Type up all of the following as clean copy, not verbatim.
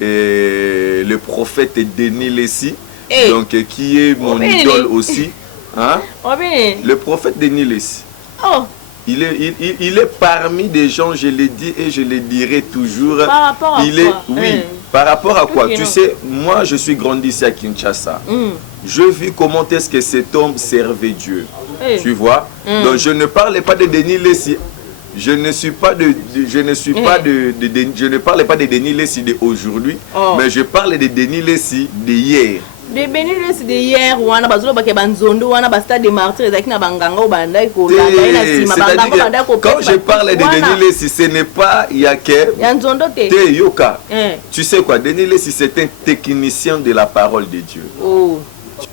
le prophète Denis Lessi, donc qui est mon idole aussi. Hein? Le prophète Denis Lessi. Il est parmi des gens, je l'ai dit et je le dirai toujours. Par rapport à quoi? Oui, par rapport à quoi? Tu sais, moi je suis grandi ici à Kinshasa. Je vis comment est-ce que cet homme servait Dieu. Tu vois? Donc je ne parlais pas de Denis Lessi. Je ne parle pas de Denis Lessi d'aujourd'hui, mais je parle de Denis Lessi d'hier. De Denis Lessi d'hier, on a besoin de banzondo, on a besoin de martyrs, avec na banganga ou bandai ko la c'est-à-dire quand je parle de Denis Lessi, ce n'est pas Yake. Te yoka. Tu sais quoi, Denis Lessi c'est un technicien de la parole de Dieu.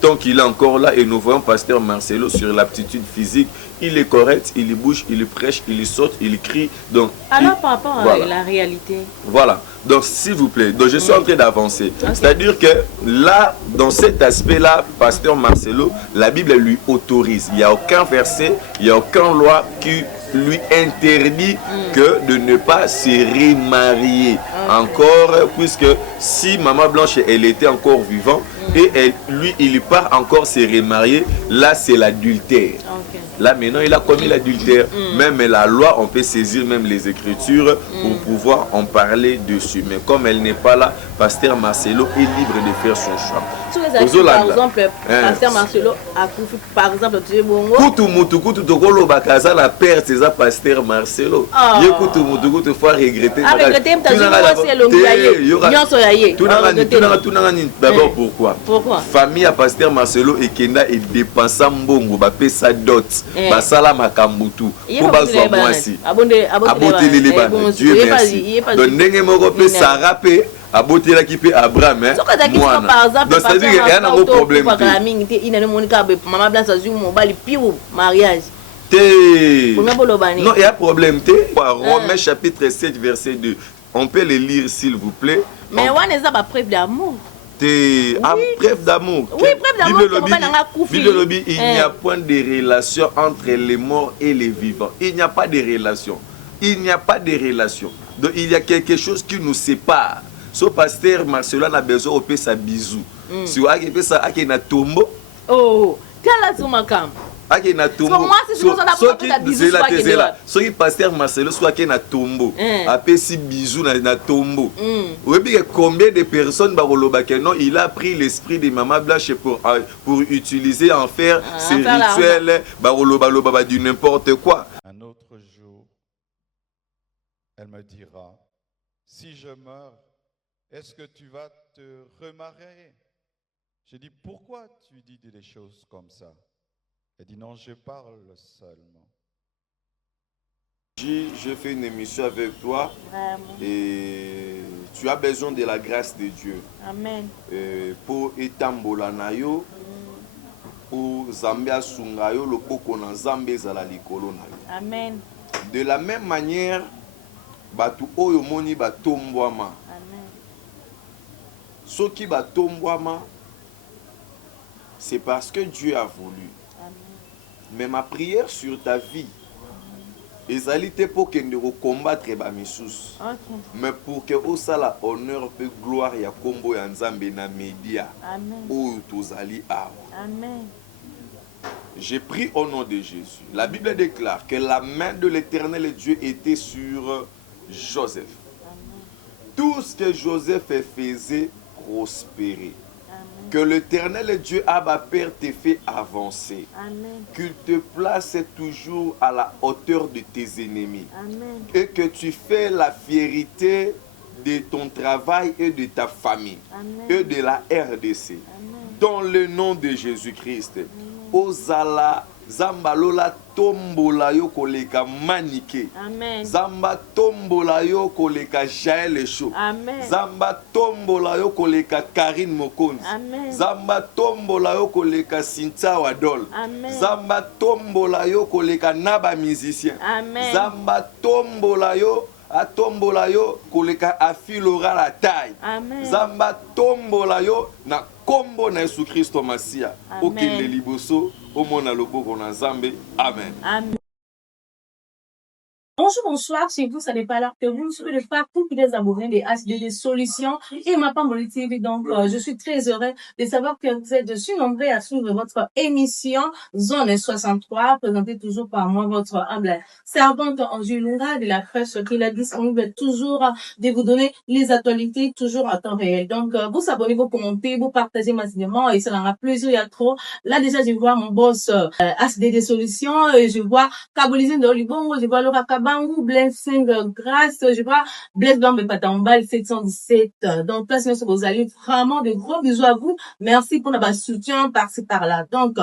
Tant qu'il est encore là et nous voyons pasteur Marcelo sur l'aptitude physique, il est correct, il bouge, il prêche, il saute, il crie. Donc, alors par rapport à la réalité. Voilà. Donc s'il vous plaît, donc je suis en train d'avancer. C'est-à-dire que là, dans cet aspect-là, pasteur Marcelo, la Bible lui autorise. Il n'y a aucun verset, il n'y a aucune loi qui lui interdit que de ne pas se remarier. Encore, puisque si Maman Blanche, elle était encore vivante, et lui, il part encore se remarier, là c'est l'adultère. Là maintenant, il a commis l'adultère. Même la loi, on peut saisir même les Écritures pour pouvoir en parler dessus. Mais comme elle n'est pas là, pasteur Marcelo est libre de faire son choix. Par exemple, pasteur Marcelo a couché, par exemple, tu es bon. La perte, c'est ça, pasteur Marcelo. Il faut regretter. D'abord, pourquoi? Famille à pasteur Marcelo et Kenda et dépensa mbongo, bapé sa dot, basala makambutu, pour bazwa mwasi. Aboteli les bana. Dieu merci. Donc, n'enge moko pe sarapé. Abotela qui peut Abraham, par exemple, donc c'est-à-dire qu'il y a un problème. Maman Blanche a joué mon bal mariage. Non, il y a un problème. Romains chapitre 7, verset 2. On peut le lire s'il vous plaît. Mais on n'est pas preuve d'amour. Preuve d'amour. Oui, preuve d'amour. Il n'y a point de relation entre les morts et les vivants. Il n'y a pas de relation. Il n'y a pas de relation. Donc il y a quelque chose qui nous sépare. So pasteur Marcelo a besoin de faire sa bisou. Si vous avez fait ça, il y a un tombeau. Moi, si je suis pasteur Marcelo, soit qu'il y a un tombeau. Après, si bisou dans un tombeau. Vous savez combien de personnes, non, il a pris l'esprit de Maman Blanche pour utiliser, en faire ces rituels, du n'importe quoi. Un autre jour, elle me dira, si je meurs, est-ce que tu vas te remarier? J'ai dit, pourquoi tu dis des choses comme ça? Elle dit, non, je parle seulement. Je fais une émission avec toi. Et tu as besoin de la grâce de Dieu. Amen. Pour étambola nayo, pour Zambia sungayo, le poko na Zambé zala likolo nayo. Amen. De la même manière, batu oyo moni batombwama. Soki batombwama, c'est parce que Dieu a voulu. Mais ma prière sur ta vie, ezalité pour que nous combattre Bamissus. Mais pour que au sala honneur et gloire ya kombo ya Nzambe na média. Ou tozali awa. Amen. J'ai pris au nom de Jésus. La Bible déclare que la main de l'Éternel Dieu était sur Joseph. Tout ce que Joseph faisait prospérer. Que l'Éternel Dieu Abba Père te fait avancer. Qu'il te place toujours à la hauteur de tes ennemis. Et que tu fais la fierté de ton travail et de ta famille. Et de la RDC. Dans le nom de Jésus-Christ. Ozala Zambalola tombola yo koleka Manike. Zamba tombola yo koleka Jaël Chaud. Zamba tombola yo koleka Karine Mokonzi. Zamba tombola yo koleka Cynthia Wadol. Zamba tombola yo koleka Naba musicien. Zamba tombola yo atombola yo koleka afilora la taille. Zamba tombola yo na kombo na Yesu Christo Masia. Okende liboso omona loboko na Nzambe. Amen. Bonjour, bonsoir, chez vous, ça n'est pas là que vous suivez de partout qui des abonnés des HDD Solutions et ma Pamboli TV. Donc, je suis très heureux de savoir que vous êtes dessus nombreux à suivre votre émission Zone 63, présentée toujours par moi, votre humble servante Angie Lunga de la presse qui est disponible toujours de vous donner les actualités toujours en temps réel. Donc, vous abonnez, vous commentez, vous partagez massivement et ça en a plaisir, il y a trop. Là, déjà, je vois mon boss HDD Solutions, et je vois Kabolizine de Olibongo, je vois Laura Kabangu, Blessing Grâce, je vois Blaise Bambe Patambal 717. Donc, là, sinon, vous allez vraiment de gros bisous à vous. Merci pour notre soutien par-ci par-là. Donc,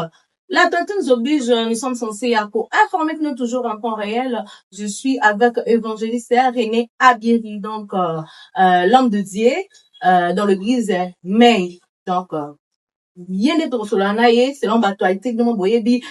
la tante nous oblige, nous sommes censés informer que nous toujours en temps réel. Je suis avec évangéliste René Abiri, donc l'homme de Dieu dans l'église May. Donc, bien d'être sur la naïe, selon l'actualité de mon boyebi.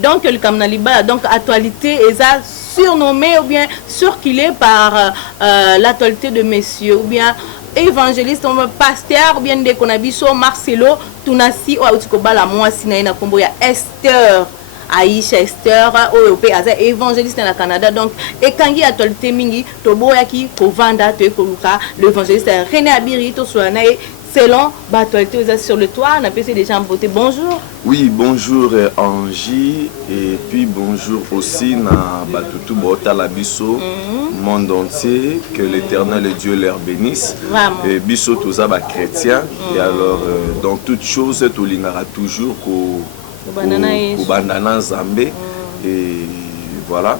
Donc, le Kamnaliba, donc, actualité, est surnommé ou bien surkilé par l'actualité de messieurs, ou bien évangéliste, pasteur, ou bien de Konabiso, Marcelo, Tunasi, ou Autikoba, la Moasina, na Kombo, ya Esther. Aïcha Esther, OEP, évangéliste dans le Canada. Donc, et quand il y a actualité mingi, Toboyaki, Kovanda, Tekoluka, l'évangéliste René Abiri, Tosuanae, selon l'actualité sur le toit, on a pu déjà voter. Bonjour. Oui, bonjour Angie, et puis bonjour aussi na Batutu Bota Labiso, monde entier, que l'Éternel et Dieu leur bénisse. Vraiment. Et Biso tous les chrétiens, et alors dans toutes choses, tout l'ingara toujours qu'au Bandana Zambé, et voilà.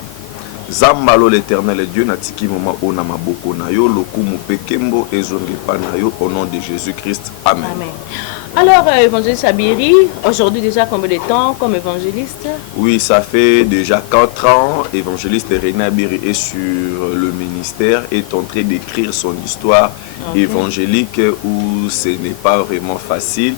Zambalo l'Éternel et Dieu natiki mama ona maboko na yo lokumu pekembo ezongi pana yo au nom de Jésus-Christ. Amen. Amen. Alors, évangéliste Abiri, aujourd'hui déjà combien de temps comme évangéliste? Oui, ça fait déjà 4 ans. Évangéliste René Abiri est sur le ministère, est en train d'écrire son histoire évangélique où ce n'est pas vraiment facile.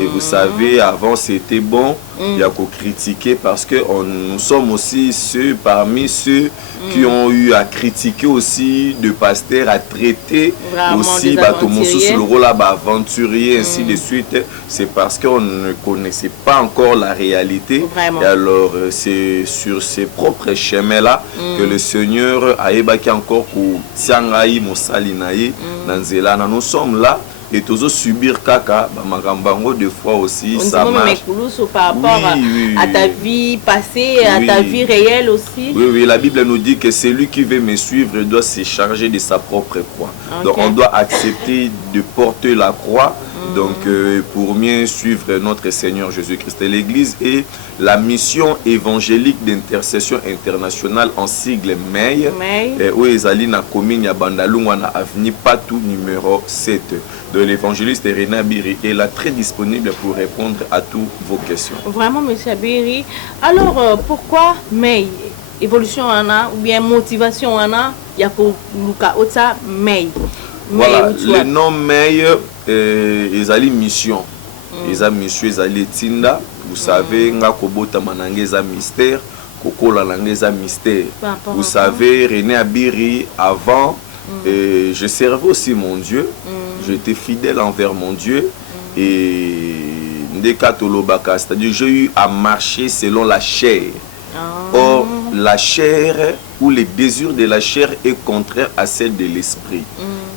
Et vous savez, avant c'était bon, il y a qu'à critiquer parce que nous sommes aussi ceux parmi ceux qui ont eu à critiquer aussi de pasteurs, à traiter vraiment aussi le rôle aventurier, ainsi de suite. C'est parce qu'on ne connaissait pas encore la réalité. Vraiment. Et alors, c'est sur ces propres chemins-là que le Seigneur a ébaqué encore pour Tiangaï, Mosalinaï, Nanzela. Nous sommes là. Et toujours subir kaka, magambango des fois aussi, ça marche. Par rapport à ta vie passée, à ta vie réelle aussi. Oui, oui, la Bible nous dit que celui qui veut me suivre doit se charger de sa propre croix. Donc on doit accepter de porter la croix. Donc pour mieux suivre notre Seigneur Jésus-Christ. L'Église est la mission évangélique d'intercession internationale en sigle MEI. Où Ezali na commune ya Bandalungwa na avenue Patou numéro 7. De l'évangéliste René Abiri est là très disponible pour répondre à toutes vos questions. Vraiment, monsieur Abiri. Alors pourquoi MEI? Évolution en a ou bien motivation en a? Yako Luka Ota MEI. Voilà, le nom MEI ils allaient mission. Ils ont mission, ils allaient tinda. Vous savez, nga kobota manangeza mystère, kokola langeza mystère. Vous savez, René Abiri avant, je servais aussi mon Dieu. J'étais fidèle envers mon Dieu et ndekatolobaka, c'est-à-dire j'ai eu à marcher selon la chair. Or, la chair ou les désirs de la chair est contraire à celle de l'esprit.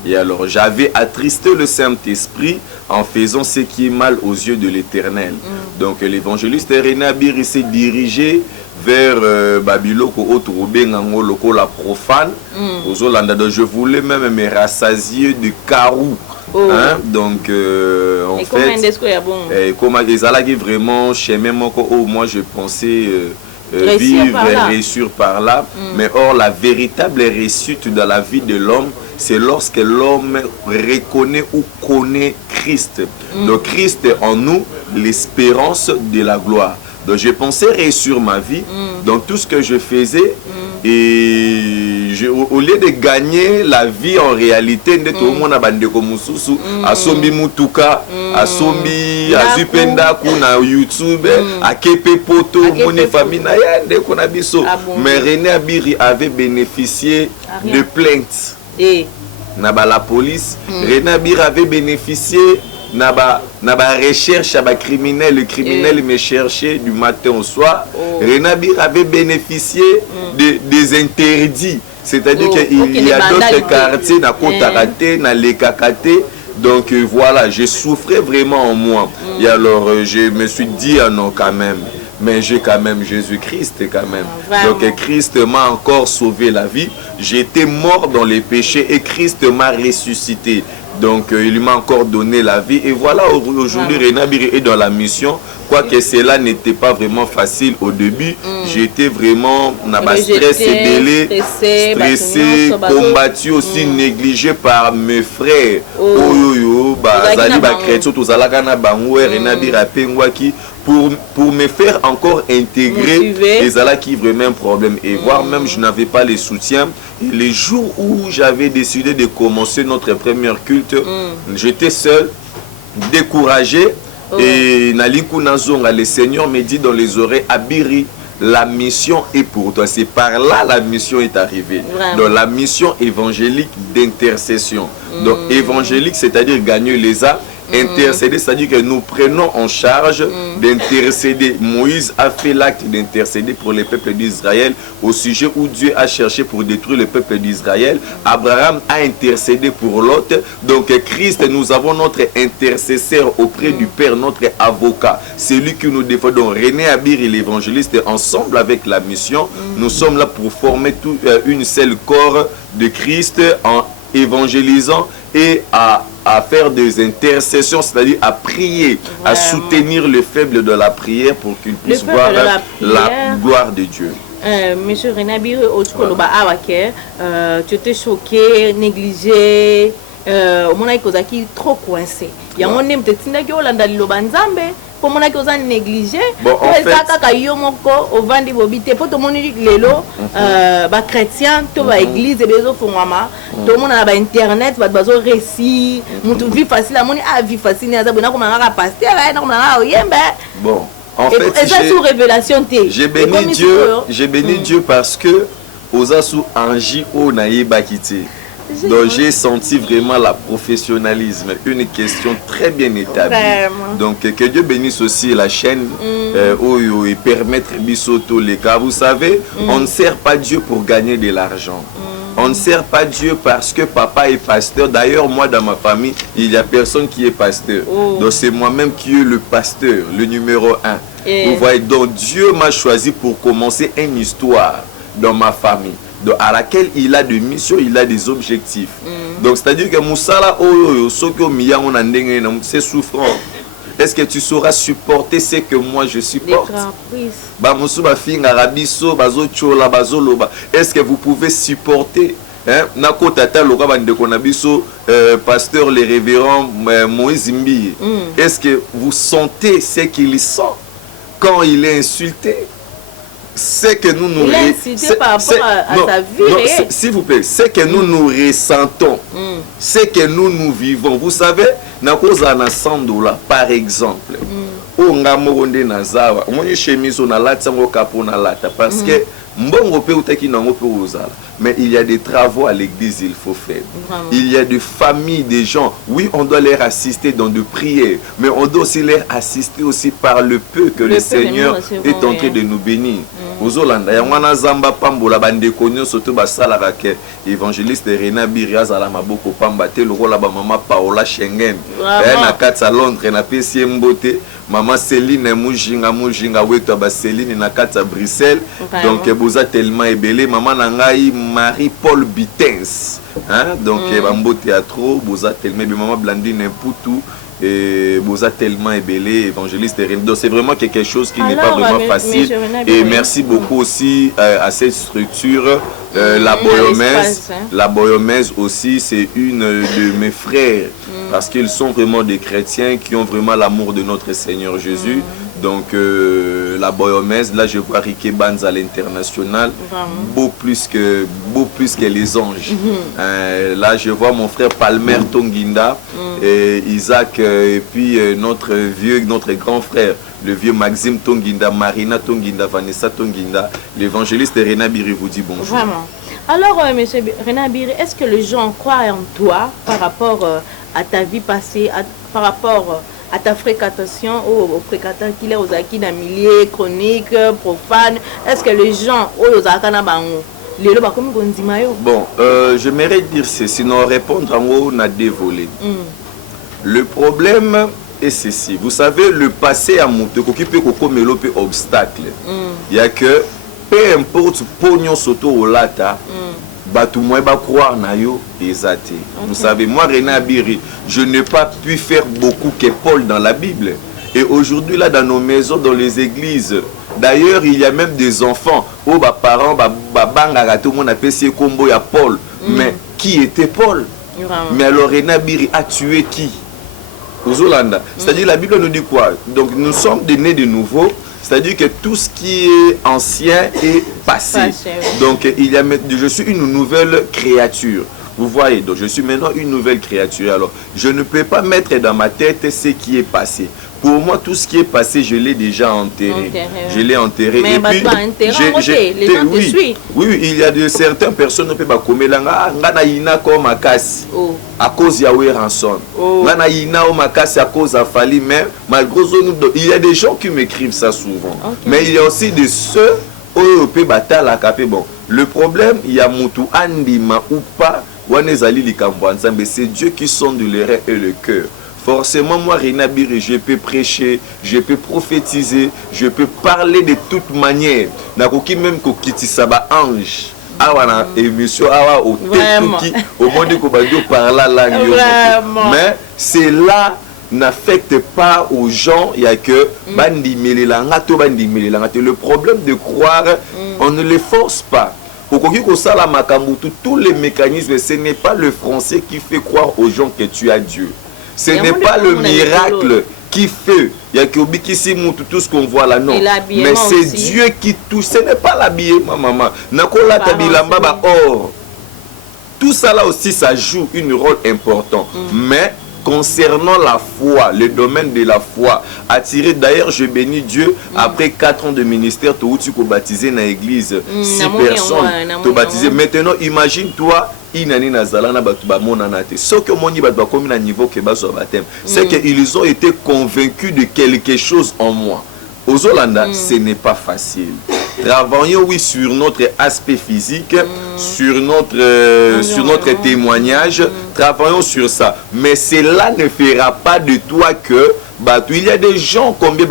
Et alors, j'avais attristé le Saint-Esprit en faisant ce qui est mal aux yeux de l'Éternel. Donc, l'évangéliste René Abiri s'est dirigé vers Babiloko, Otourbengango, Loko, la profane. Je voulais même me rassasier de carou. Donc, en fait, comment ils allaient vraiment chez moi, je pensais vivre et réussir par là. Mais or, la véritable réussite dans la vie de l'homme, c'est lorsque l'homme reconnaît ou connaît Christ. Donc, Christ est en nous, l'espérance de la gloire. Donc, je pensais réussir ma vie dans tout ce que je faisais. Et au lieu de gagner la vie en réalité, tout le monde a bandé comme Mususu, a sombi Mutuka, a sombi Azupenda, na YouTube, a Kepe Poto, mon famille na yande qu'on a biso. Mais René Abiri avait bénéficié de plaintes. Na la police, René Abiri avait bénéficié na ba recherche à ba criminel, le criminel me cherchait du matin au soir. Renabir avait bénéficié des interdits, c'est-à-dire qu'il y a d'autres quartiers na Kotarate, na Lekakate. Donc voilà, je souffrais vraiment en moi. Et alors je me suis dit ah non quand même. Mais j'ai quand même Jésus-Christ quand même. Vraiment. Donc Christ m'a encore sauvé la vie. J'étais mort dans les péchés et Christ m'a ressuscité. Donc il m'a encore donné la vie. Et voilà, aujourd'hui Renabir est dans la mission. Quoique cela n'était pas vraiment facile au début. J'étais vraiment stressé, combattu aussi, négligé par mes frères. Pour me faire encore intégrer les ala qui vraiment un problème et voire même je n'avais pas les soutiens. Et les jours où j'avais décidé de commencer notre premier culte, j'étais seul, découragé. Et Naliku Nazonga, le Seigneur me dit dans les oreilles, Abiri, la mission est pour toi. C'est par là la mission est arrivée. Dans la mission évangélique d'intercession. Donc évangélique, c'est-à-dire gagner les âmes. Intercéder, c'est-à-dire que nous prenons en charge d'intercéder. Moïse a fait l'acte d'intercéder pour le peuple d'Israël au sujet où Dieu a cherché pour détruire le peuple d'Israël. Abraham a intercédé pour Lot. Donc Christ, nous avons notre intercesseur auprès du Père, notre avocat. C'est lui qui nous défend. Donc René Abir et l'évangéliste, ensemble avec la mission, nous sommes là pour former une seule corps de Christ en évangélisant et à faire des intercessions, c'est-à-dire à prier, à soutenir le faible de la prière pour qu'il puisse voir la gloire de Dieu. Monsieur Renabir, tu étais choqué, négligé, mon aïkozaki trop coincé. Il y a mon aime te tindaki olanda liloba nzambe. Pour mon aïkoza négligé, kaka yo moko au vandi bobité pour tout le monde lelo ba chrétien to ba église bezo fongama tout le monde na ba internet ba bazo récit mutu vie facile amoni a vie facile na zabona ko manga pasteur na ko manga oyembe. Bon, en fait, j'ai béni Dieu parce que ozasu anji o na yebakité. Donc j'ai senti vraiment la professionnalisme, une question très bien établie. Vraiment. Donc que Dieu bénisse aussi la chaîne et permettre bisoto les cas. Vous savez, on ne sert pas Dieu pour gagner de l'argent. On ne sert pas Dieu parce que papa est pasteur. D'ailleurs, moi dans ma famille, il n'y a personne qui est pasteur. Donc c'est moi-même qui est le pasteur, le numéro 1. Vous voyez, donc Dieu m'a choisi pour commencer une histoire dans ma famille. À laquelle il a des missions, il a des objectifs. Donc c'est-à-dire que Moussala, c'est souffrant. Est-ce que tu sauras supporter ce que moi je supporte? Est-ce que vous pouvez supporter pasteur le révérend Moïse Mbi? Est-ce que vous sentez ce qu'il sent quand il est insulté? C'est que nous nous s'il vous plaît, c'est que nous nous ressentons, c'est que nous vivons. Vous savez, par exemple, parce que mais il y a des travaux à l'église, il faut faire. Il y a des familles, des gens. Oui, on doit les assister dans de prières, mais on doit aussi les assister aussi par le peu que le Seigneur est en train de nous bénir. Aux Hollandais, il y a Zamba Pambola bande konyo surtout basala ke évangéliste Rena Biriaz ala maboko pambate le rôle ba maman Paola Schengen. Na katsa Londres na pesi mbote. Maman Céline Mujinga weto ba Céline na katsa Bruxelles. Donc boza tellement ébélé maman nangai Marie-Paul Bitens. Hein? Donc bambo théâtre boza tellement maman Blandine Mputu. Et Boza tellement ébélé, évangéliste. Donc c'est vraiment quelque chose qui n'est pas vraiment facile. Et merci beaucoup aussi à cette structure, la Boyomèse. La Boyomèse aussi, c'est une de mes frères, parce qu'ils sont vraiment des chrétiens qui ont vraiment l'amour de notre Seigneur Jésus. Donc la Boyomèse, là je vois Riké Banz à l'international, beau plus que les anges. Là je vois mon frère Palmer Tonginda, et Isaac, et puis notre grand frère, le vieux Maxime Tonginda, Marina Tonginda, Vanessa Tonginda, l'évangéliste Rena Biri vous dit bonjour. Vraiment. Alors, M. Rena Biri, est-ce que les gens croient en toi par rapport à ta vie passée, par rapport à ta fréquentation aux fréquentants qu'il est aux acquis d'un milieu chronique, profane. Est-ce que les gens aux acquis na bango bon, j'aimerais dire ceci, sinon répondre en haut, on a dévolé. Le problème est ceci. Vous savez, le passé à monter, qui peut être un obstacle. Il y a que, peu importe, pognon soto au lata, tout le monde va croire na yo ezate. Vous savez, moi, René Abiri, je n'ai pas pu faire beaucoup que Paul dans la Bible. Et aujourd'hui, là, dans nos maisons, dans les églises, d'ailleurs, il y a même des enfants où les parents, tout le monde appelle ce combo à Paul. Mais qui était Paul? Mais alors, René Abiri a tué qui? Aux Hollandais. C'est-à-dire, la Bible nous dit quoi? Donc, nous sommes des nés de nouveau. C'est-à-dire que tout ce qui est ancien est passé. Donc, je suis une nouvelle créature. Vous voyez, donc je suis maintenant une nouvelle créature. Alors, je ne peux pas mettre dans ma tête ce qui est passé. Pour moi, tout ce qui est passé, je l'ai déjà enterré. Je l'ai enterré. Mais et puis, les gens te suivent. Oui, il y a de certaines personnes qui peuvent commettre à cause de rançon. À cause de Fali, mais malgré il y a des gens qui m'écrivent ça souvent. Mais il y a aussi de ceux qui peuvent battre la capé. Bon, le problème, il y a Moutou Andima ou pas, c'est Dieu qui sonde le rein et le cœur. Forcément, moi, René Abiri, je peux prêcher, je peux prophétiser, je peux parler de toute manière. Nakoki même ko kiti saba ange. Awana émission awa au qui au monde ko badio par la langue. Mais cela n'affecte pas aux gens, il y a que bandi melelanga to bandi melelanga. Le problème de croire, on ne les force pas. Tous les mécanismes, ce n'est pas le français qui fait croire aux gens que tu as Dieu. Ce n'est pas le miracle qui fait. Il y a que tout ce qu'on voit là, non. Mais c'est Dieu qui touche. Ce n'est pas l'habillement, maman. Or, tout ça là aussi, ça joue un rôle important. Mais concernant la foi, le domaine de la foi, attiré, d'ailleurs, je bénis Dieu, après 4 ans de ministère, tu as baptisé dans l'église, 6 personnes, tu as baptisé. Maintenant, imagine-toi, c'est qu'ils ont été convaincus de quelque chose en moi. Aux Hollandais, ce n'est pas facile. Travaillons, oui, sur notre aspect physique, sur notre témoignage, travaillons sur ça. Mais cela ne fera pas de toi que il y a des gens combien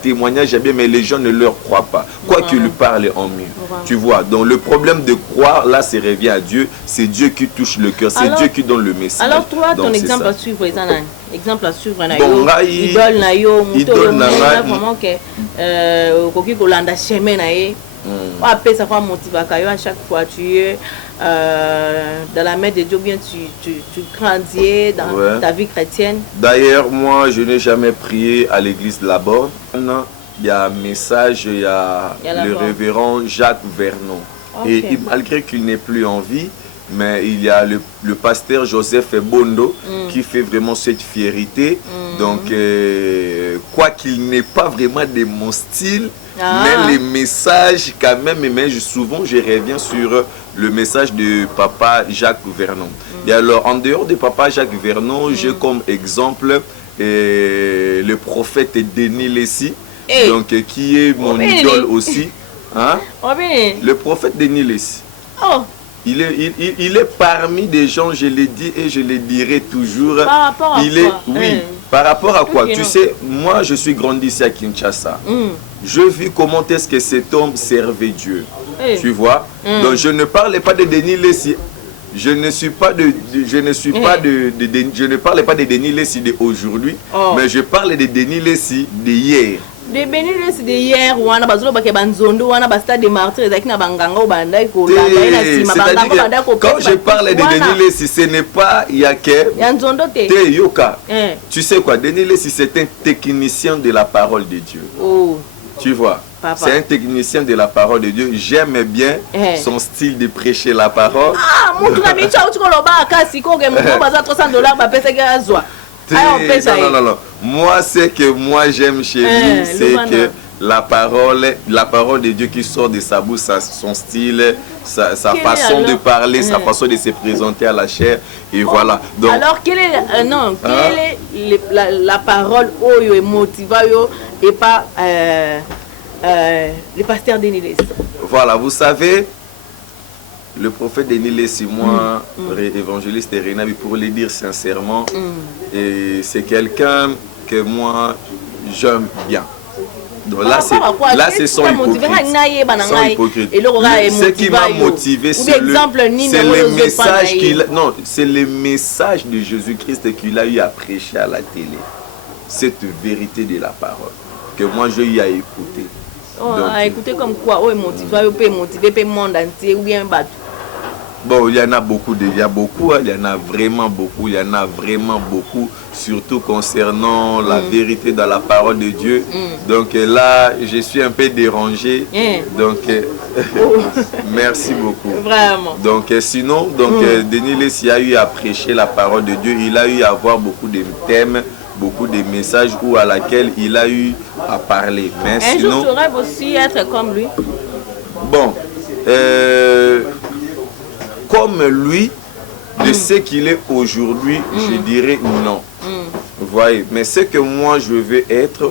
témoignage mais les gens ne leur croient pas. Quoi qu'ils lui parlent en mieux. Tu vois, donc le problème de croire, là, c'est revient à Dieu. C'est Dieu qui touche le cœur, c'est Dieu qui donne le message. Alors toi, ton exemple à suivre, exemple à suivre, idole nayo, vraiment que koki kolanda chemin naé. Après ça va motiver à chaque fois tu es dans la main de Dieu, bien tu grandis dans ta vie chrétienne. D'ailleurs, moi je n'ai jamais prié à l'église de la Borne. Il y a un message, il y a le révérend Jacques Vernon. Et malgré qu'il n'est plus en vie, mais il y a le pasteur Joseph Bondo qui fait vraiment cette fierté. Donc, quoi qu'il n'ait pas vraiment de mon style, mais les messages quand même, mais souvent je reviens sur le message de papa Jacques Vernon. Et alors, en dehors de papa Jacques Vernon, j'ai comme exemple le prophète Denis Lessi, donc, qui est mon idole aussi. Hein? Le prophète Denis Lessi. Il est parmi des gens, je l'ai dit et je le dirai toujours. Par rapport à quoi? Oui, par rapport à quoi? Tu sais, moi je suis grandi ici à Kinshasa. Je vis comment est-ce que cet homme servait Dieu. Tu vois? Donc je ne parle pas de Denis Lessi. Je ne parle pas de Denis Lessi d'aujourd'hui, mais je parle de Denis Lessi d'hier. De Denis Lessi d'hier, wana bazolo bake banzondo wana basta de martyrs ezaki na banganga obanda ko la na sima banganga banda ko. Quand je parle de Denis Lessi, ce n'est pas Yake. Yanzondo te. Te yoka. Tu sais quoi? Denis Lessi, c'est un technicien de la parole de Dieu. Tu vois? C'est un technicien de la parole de Dieu. J'aime bien son style de prêcher la parole. Non. Moi, c'est que moi j'aime chez lui, c'est que la parole de Dieu qui sort de sa bouche, son style, sa façon de parler, sa façon de se présenter à la chair. Et voilà. Donc, alors, quelle est la parole oyo motiva yo et pas le pasteur Denis Lessi? Voilà, vous savez, le prophète Denis Lessi, moi, évangéliste Renabi, pour le dire sincèrement, et c'est quelqu'un que moi, j'aime bien. Donc là, c'est son hypocrite. Ce qui m'a motivé, c'est le message qu'il a. Non, c'est le message de Jésus-Christ qu'il a eu à prêcher à la télé. Cette vérité de la parole que moi j'ai eu à écouter. À écouter comme quoi? Oh, motivé le monde entier ou bien battu. Bon, il y en a beaucoup, il y en a vraiment beaucoup, surtout concernant la vérité dans la parole de Dieu. Donc là, je suis un peu dérangé. Donc, merci beaucoup. Vraiment. Donc, sinon, Denis Lessi a eu à prêcher la parole de Dieu. Il a eu à avoir beaucoup de thèmes, beaucoup de messages où à laquelle il a eu à parler. Mais sinon, jour, tu rêves aussi être comme lui. Bon, comme lui, de ce qu'il est aujourd'hui, je dirais non. Vous voyez, mais ce que moi je veux être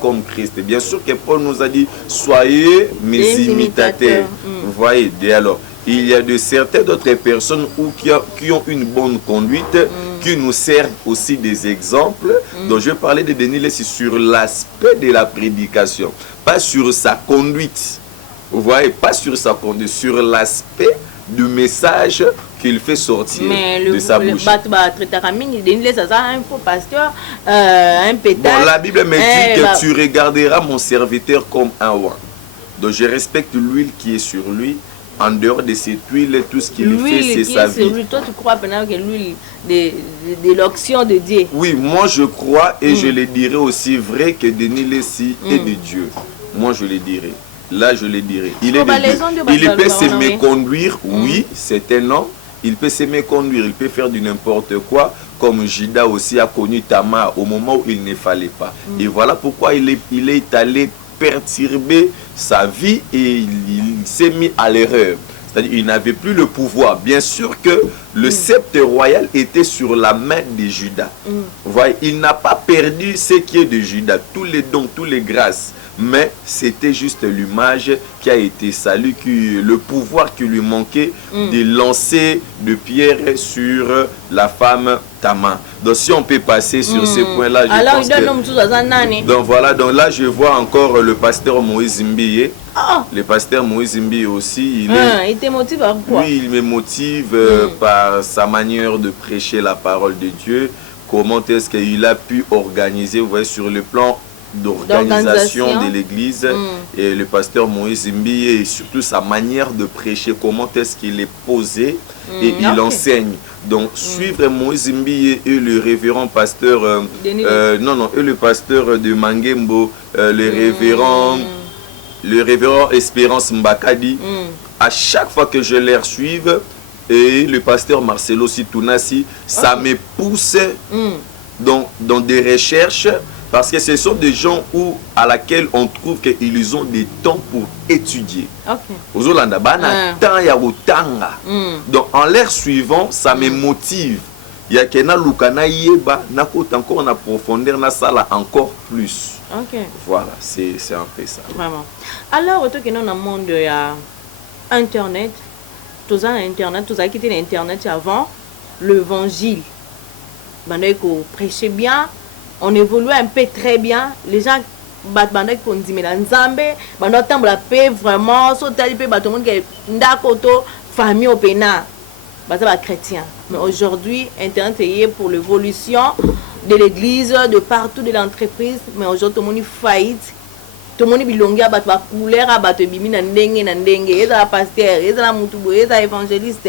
comme Christ. Bien sûr que Paul nous a dit, soyez mes imitateurs. Vous voyez, et alors, il y a de certaines d'autres personnes qui ont une bonne conduite, qui nous servent aussi des exemples. Donc je vais parler de Denis Lessi sur l'aspect de la prédication, pas sur sa conduite. Vous voyez, pas sur sa conduite, sur l'aspect du message qu'il fait sortir de sa bouche. Bon, la Bible me dit que tu regarderas mon serviteur comme un roi. Donc je respecte l'huile qui est sur lui. En dehors de cette huile, tout ce qu'il fait, c'est sa vie. Toi, tu crois que l'huile de l'onction de Dieu? Oui, moi je crois et je le dirais aussi vrai que Denis Lessi est de Dieu. Moi je le dirais. Là, je le dirais. Il est de Dieu. Il peut se méconduire, oui, c'est un homme. Il peut se méconduire, il peut faire du n'importe quoi, comme Judas aussi a connu Tamar au moment où il ne fallait pas. Et voilà pourquoi il est allé perturber sa vie et il s'est mis à l'erreur. C'est-à-dire qu'il n'avait plus le pouvoir. Bien sûr que le sceptre royal était sur la main de Judas. Vous voyez, il n'a pas perdu ce qui est de Judas, tous les dons, toutes les grâces. Mais c'était juste l'image qui a été saluée, le pouvoir qui lui manquait de lancer de pierre sur la femme Tamar. Donc si on peut passer sur ce point-là, je pense que... Donc voilà, donc là je vois encore le pasteur Moïse Mbiye. Le pasteur Moïse Mbiye aussi, il te motive par quoi? Oui, il me motive par sa manière de prêcher la parole de Dieu. Comment est-ce qu'il a pu organiser, vous voyez, sur le plan d'organisation de l'église, et le pasteur Moïse Mbiye, et surtout sa manière de prêcher, comment est-ce qu'il est posé et il enseigne. Donc suivre Moïse Mbiye et le révérend pasteur et le pasteur de Mangembo, le révérend Espérance Mbakadi, à chaque fois que je les suive, et le pasteur Marcelo Situnasi, ça me pousse dans des recherches. Parce que ce sont des gens à laquelle on trouve qu'ils ont des temps pour étudier. Donc en l'air suivant, ça me motive. Il y a quelqu'un qui encore en profondeur, encore plus. Voilà, c'est un peu ça. Vraiment. Alors, dans le monde de Internet, tu as quitté l'Internet avant l'évangile. Tu prêchais bien. On évolue un peu très bien. Les gens battent pour dire mais la Nzambe, la paix vraiment, sauter peu tout le monde qui est famille au pénal. Bah chrétien. Mais aujourd'hui, Internet est pour l'évolution de l'église, de partout de l'entreprise. Mais aujourd'hui, tout le monde est faillite. Tout le monde est bilongi à battre couleur, à battre bimi nandenge. Et la pasteur, et la mutubo, et la évangéliste.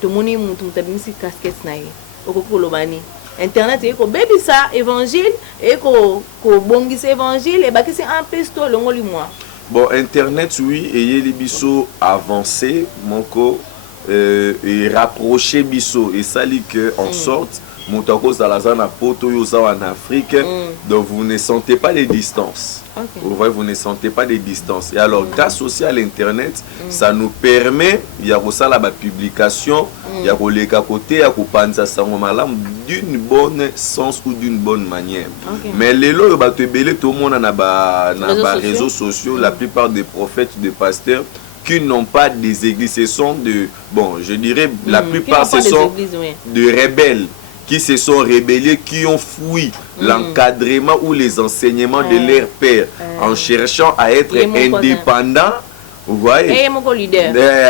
Tout le monde est mutubo, si casquette naïe. Au coco lobani. Internet est comme baby ça évangile et ko bongis évangile et bah que c'est un peu sto longo moi. Bon Internet oui et les biso avancé mon co et rapprocher biso et ça lit que en sorte Moutako Salazar na poto yoza en Afrique, donc vous ne sentez pas les distances. Okay. Vous voyez, vous ne sentez pas des distances. Et alors, grâce aussi à l'Internet, ça nous permet, il y a aussi la publication, il y a les côté, il y a d'une bonne sens ou d'une bonne manière. Okay. Mais les lois, tout le monde a des réseaux sociaux, la plupart des prophètes, des pasteurs, qui n'ont pas des églises, ce sont de, bon, je dirais, la plupart, ce sont de rebelles qui se sont rébellés, qui ont fui l'encadrement ou les enseignements de leur père en cherchant à être indépendants. Vous voyez,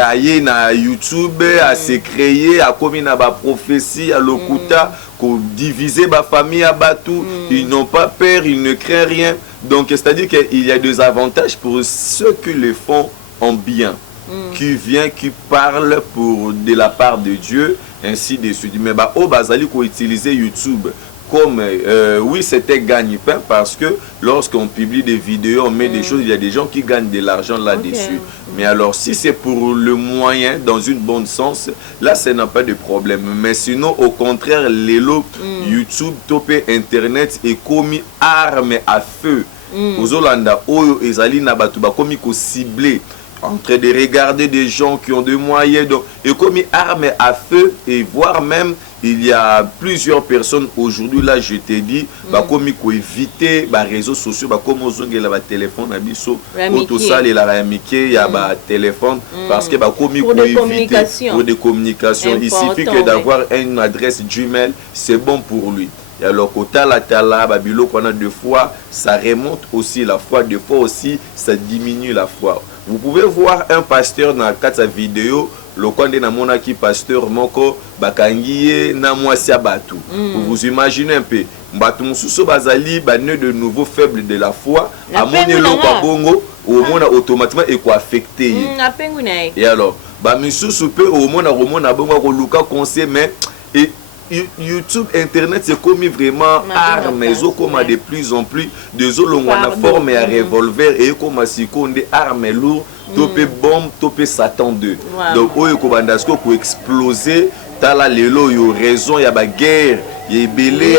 aller na YouTube, à se créer, à comme une prophétie, à l'okuta, qu'on diviser ma famille à Batou. Ils n'ont pas peur, ils ne créent rien. Donc, c'est-à-dire qu'il y a des avantages pour ceux qui le font en bien, qui vient, qui parle de la part de Dieu, ainsi de suite. Mais Bazali qu'on utiliser YouTube comme oui, c'était gagne-pain parce que lorsqu'on publie des vidéos, on met des choses, il y a des gens qui gagnent de l'argent là-dessus. Mais alors, si c'est pour le moyen, dans une bonne sens, là, ça n'a pas de problème. Mais sinon, au contraire, les lots, YouTube, topé Internet est commis arme à feu. Aux Hollanda, Oyo et Zali Nabatuba, commis qu'au ciblé, en train de regarder des gens qui ont des moyens, donc, et commis arme à feu, et voire même, il y a plusieurs personnes aujourd'hui, là, je t'ai dit, comme il faut éviter les réseaux sociaux, comme il y a téléphone, tout ça, il y a téléphone, parce que comme il faut éviter pour des communications. Il suffit que d'avoir une adresse Gmail, c'est bon pour lui. Et alors, quand Babilo, qu'on a deux fois, ça remonte aussi la foi, deux fois aussi, ça diminue la foi. Vous pouvez voir un pasteur dans la vidéo, le Konde Namona qui pasteur Moko, Bakangiye, Namwasia Batu. Vous vous imaginez un peu. Mbatu Moussousso Bazali, né de nouveau faible de la foi, à Monelo Babongo, au monde automatiquement est quoi affecté. Et alors, Moussousso peut au monde à Romona Bongo, Luka conseil, mais. YouTube, Internet, c'est comme vraiment armes, comme de plus en plus de zolongwana forme à revolver et comme si on des armes lourdes, topé bombe, topé Satan 2. Donc, pour exploser, t'as là lelo, il y a raison, il y a une guerre, il y a belé,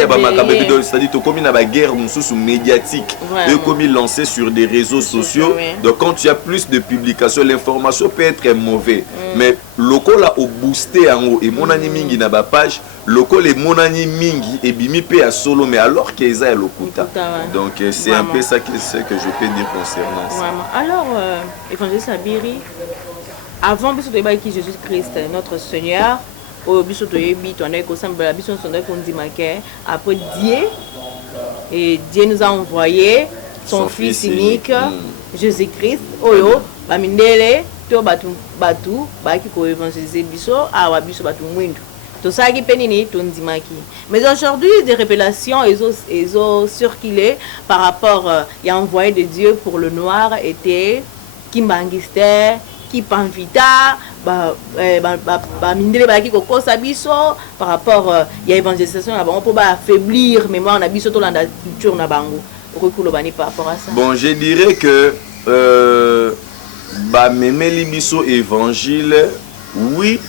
c'est-à-dire comme il y a une guerre médiatique, et comme il lancé sur des réseaux sociaux. Donc, quand tu as plus de publications, l'information peut être mauvaise. Mais local a boosté en haut et mon animingi n'a pas page, local et mon animingi et bimi pe à solo, mais alors qu'ils a l'okuta. Donc, c'est un peu ça que je peux dire concernant ça. Alors, évangéliste Abiri, avant de qui Jésus-Christ, notre Seigneur, après Dieu nous a envoyé son Fils unique, Jésus-Christ, Oyo, Bamindele, to batu, baki ko évangéliser biso, awa biso batu mwindu. Tout ça qui pénini, tout ndimaki. Mais aujourd'hui, des révélations, ils ont circulé par rapport, il y a envoyé de Dieu pour le noir, était Kimbangister, Kipanvita, mindele baki ko kosa biso par rapport il y a évangélisation là on peut pas affaiblir mais moi on a biso to landa culture na bango okulo bani par rapport à ça. Bon, je dirais que memeli biso évangile, oui.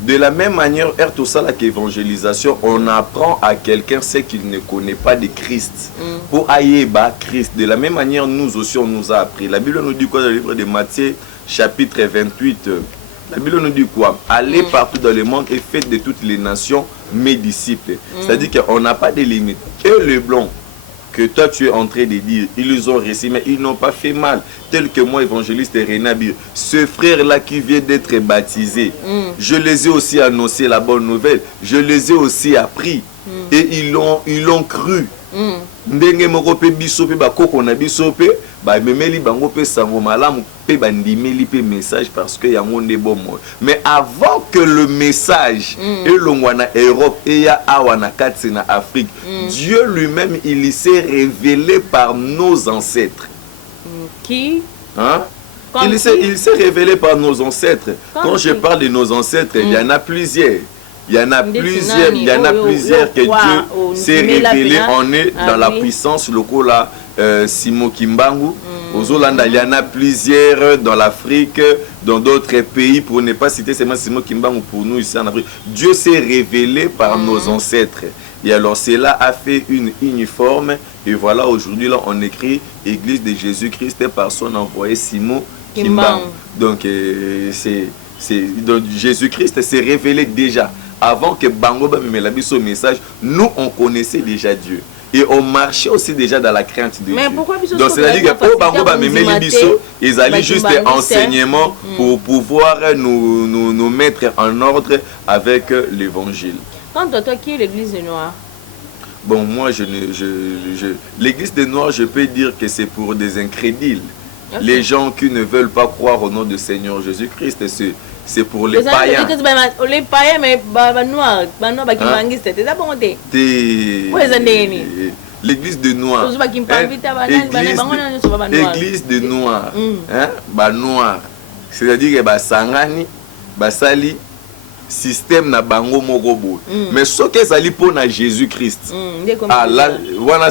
De la même manière, tout ça là qu'évangélisation, on apprend à quelqu'un ce qu'il ne connaît pas de Christ. Pour aïeba Christ. De la même manière, nous aussi on nous a appris. La Bible nous dit quoi dans le livre de Matthieu, chapitre 28. La Bible nous dit quoi? Allez partout dans le monde et faites de toutes les nations mes disciples. C'est-à-dire qu'on n'a pas de limite. Et le blanc que toi tu es en train de dire, ils ont réussi, mais ils n'ont pas fait mal. Tel que moi, évangéliste Renabir, ce frère-là qui vient d'être baptisé, je les ai aussi annoncé la bonne nouvelle, je les ai aussi appris, et ils l'ont cru. Ndenge moko pe biso pe bakoko na biso pe ba memeli bango pe sango malamu pe bandimeli pe message parce que yango nde bon mo. Mais avant que le message et longwana Europe et ya awana kati na Afrique, Dieu lui-même il s'est révélé par nos ancêtres. Qui il s'est révélé par nos ancêtres. Quand je parle de nos ancêtres, il y en a plusieurs. Il y en a plusieurs que Dieu s'est révélé. On est dans la puissance locale Simo Kimbangu. Aux Hollandais, il y en a plusieurs dans l'Afrique, dans d'autres pays, pour ne pas citer seulement Simon Kimbangu pour nous ici en Afrique. Dieu s'est révélé par nos ancêtres. Et alors cela a fait une uniforme. Et voilà, aujourd'hui, là, on écrit Église de Jésus-Christ par son envoyé Simon Kimbangu. Donc, donc Jésus-Christ s'est révélé déjà. Avant que Bango me l'ait son message, nous, on connaissait déjà Dieu. Et on marchait aussi déjà dans la crainte de mais Dieu. Pourquoi donc c'est-à-dire que Bango ils allaient juste enseignement pour pouvoir nous mettre en ordre avec l'évangile. Quant à toi, qui est l'église des Noirs? Bon, moi, l'église des Noirs, je peux dire que c'est pour des incrédules. Okay. Les gens qui ne veulent pas croire au nom du Seigneur Jésus-Christ, c'est pour les païens. Les païens, mais les noirs, qui manguisent, c'est ça pour l'église de Noirs. Église de Noirs. Noir. C'est-à-dire que Sangani, Sali, système na bango mogobo. Mais ce que ça lit pour Jésus-Christ. Ah là, voilà.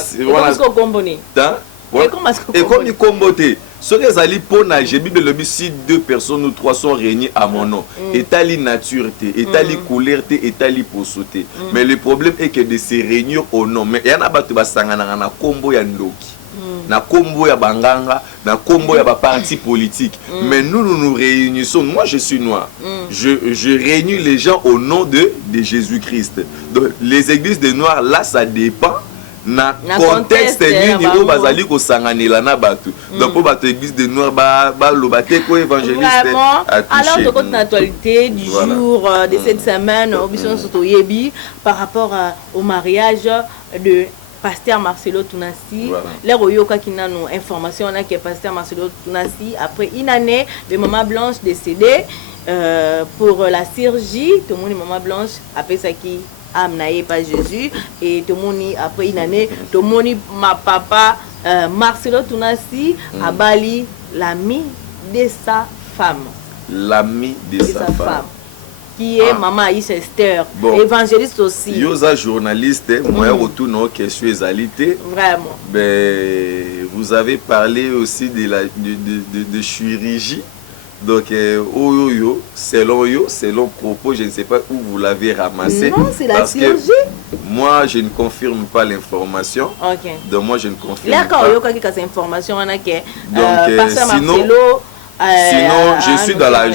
Et comme il comboté, ce que ça lit pour j'ai Bible le si 2 personnes ou 3 sont réunis à mon nom. Étali natureté, étali couleureté, étali pour sauter. Mais le problème est que de se réunir au nom. Mais il y en a battu basangana na combo ya ndoki. Na combo ya banganga, na combo ya ba parti politique. Mais nous réunissons. Moi je suis noir. Je réunis les gens au nom de Jésus-Christ. Donc les églises de noirs là ça dépend. Na contexte nini o bazali ko sanganela na batu donc pour batu église de noir ba lobate ko évangéliste alors de votre actualité du jour de cette semaine obison soto yebi par rapport au mariage de Pasteur Marcelo Tounassi. Les royoka qui n'a nos informations on a que Pasteur Marcelo Tounassi après une année de Maman Blanche décédée pour la chirurgie tout le monde Maman Blanche après ça qui Amnaye pas Jésus et tout le monde après une année tout le monde ma papa Marcelo Tounassi a Bali l'ami de sa femme de sa femme qui est maman Aïcha Esther évangéliste aussi yosa journaliste moi retourne aux questions égalité vraiment vous avez parlé aussi de chirurgie. Donc, selon propos, je ne sais pas où vous l'avez ramassé. Non, c'est la chirurgie. Moi, je ne confirme pas l'information. Ok. Donc, moi, je ne confirme pas. Sinon, je suis dans la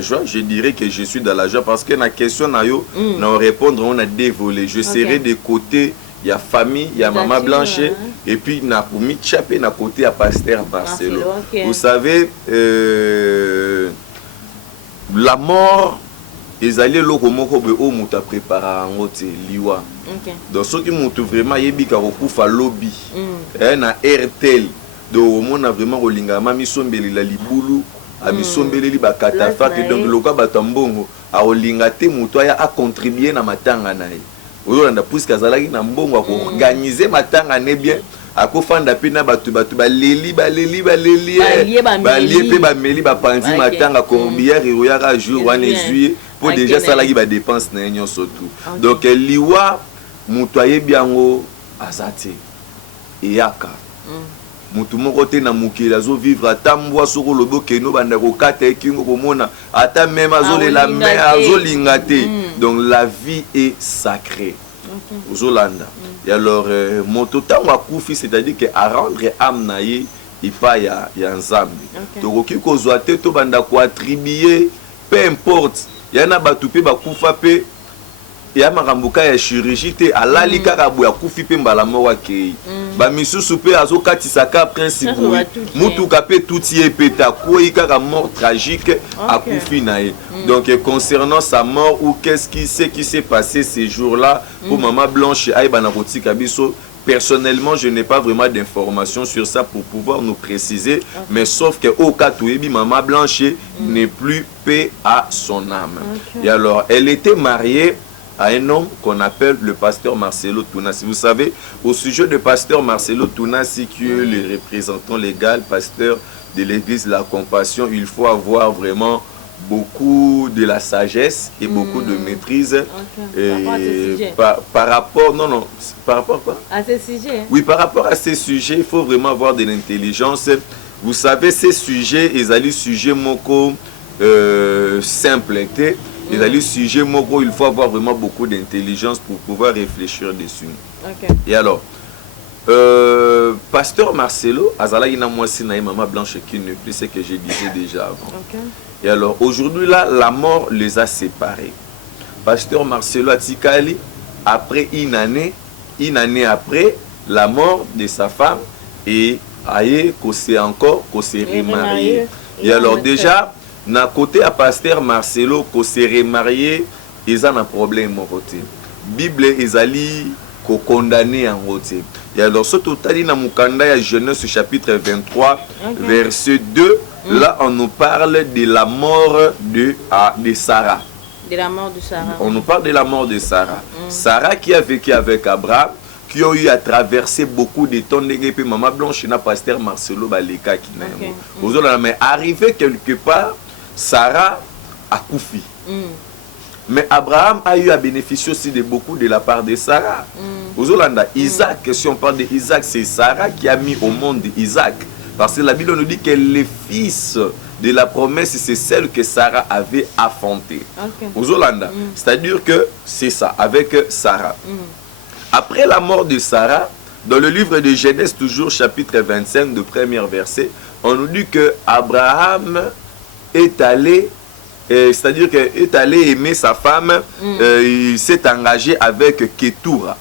joie. Je dirais que je suis dans la joie parce que la question, nous répondre, on a dévolé. Je serai de côté. Il y a famille, il y a Maman Blanche, et puis na komi chapé na côté à Pasteur Marcelo. Vous savez, la mort, ils allaient l'okomoko be o muta préparer en haute liwa. Donc ceux qui montent vraiment yebika okufa lobby, na RTL, donc on a vraiment rolinga mami sombeli la libulu, a mi sombeli li ba katafa que donc loka batambongo a rolinga te muto ya a contribuer na matanga nae. Oyolanda puisque azalaki na mbongo ko organiser matanga ne bien akofanda pe na batu baleli pe bameli bapanzi matanga corbière eroyaka jour wana ezuye pour déjà salaki ba dépense na nyonso tout. Donc liwa mutu ayebi yango azate eyaka mutu moko te na mokili azo vivre ata mbwa soko lobo keno banda kokata ekingo komona ata même azolela mais azolinga te. Donc la vie est sacrée aux Hollandais. Et alors moto tango akufi c'est-à-dire que à rendre âme na ye ipa ya nzambi tokoki kozwa te to banda ko attribuer peu importe yana batu pe bakufa pe ya makambuka ya chirurgie te alali kaka boya kufi pe mbala moko akei ba misusu pe azokatisa ka principe mutuka pe tuti epeta kwei kaka mort tragique akufi na ye. Donc concernant sa mort ou qu'est-ce qui s'est passé ces jours-là pour Maman Blanche aïba na kotika biso, personnellement je n'ai pas vraiment d'informations sur ça pour pouvoir nous préciser, mais sauf que au cas où Maman Blanche n'est plus paix à son âme. Et alors elle était mariée à un homme qu'on appelle le pasteur Marcelo Tounassi. Vous savez, au sujet de pasteur Marcelo Tounassi, qui est le représentant légal, pasteur de l'église La Compassion, il faut avoir vraiment beaucoup de la sagesse et beaucoup de maîtrise. Okay. Par rapport, non, par rapport à quoi? À ces sujets. Oui, par rapport à ces sujets, il faut vraiment avoir de l'intelligence. Vous savez, ces sujets, ils allaient sujets moko simple. Ils allaient sujets moko, il faut avoir vraiment beaucoup d'intelligence pour pouvoir réfléchir dessus. Okay. Et alors, Pasteur Marcelo, Azala Ina Mwasi na Maman Blanche qui ne plus, c'est que je disais déjà avant. Okay. Et alors, aujourd'hui, là, la mort les a séparés. Pasteur Marcelo Atikali, après une année après la mort de sa femme, et aïe, qu'on s'est encore, qu'on s'est remarié. Et alors, déjà, na côté à Pasteur Marcelo, qu'on s'est remarié, ils ont un problème en côté. Bible, ils allaient condamné en côté. Et alors, ce total, dans Mukanda, Genèse chapitre 23, verset 2, là, on nous parle de la mort de Sarah. De la mort de Sarah. On nous parle de la mort de Sarah. Sarah qui a vécu avec Abraham, qui a eu à traverser beaucoup de temps. Maman Blanche, n'a Pasteur Marcelo Baleka qui n'a. Mais arrivé quelque part, Sarah a couffé. Mais Abraham a eu à bénéficier aussi de beaucoup de la part de Sarah. Aux Hollandais, Isaac, si on parle d'Isaac, c'est Sarah qui a mis au monde Isaac. Parce que la Bible nous dit que le fils de la promesse, c'est celle que Sarah avait affrontée. Aux Hollandais, c'est-à-dire que c'est ça, avec Sarah. Après la mort de Sarah, dans le livre de Genèse, toujours chapitre 25, de premier verset, on nous dit que Abraham est allé, c'est-à-dire qu'il est allé aimer sa femme, il s'est engagé avec Ketura.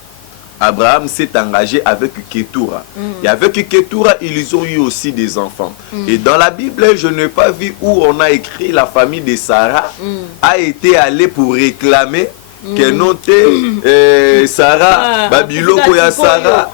Abraham s'est engagé avec Ketura. Et avec Ketura, ils ont eu aussi des enfants. Et dans la Bible, je n'ai pas vu où on a écrit la famille de Sarah a été allée pour réclamer que noté Sarah, Babiloko ya Sarah,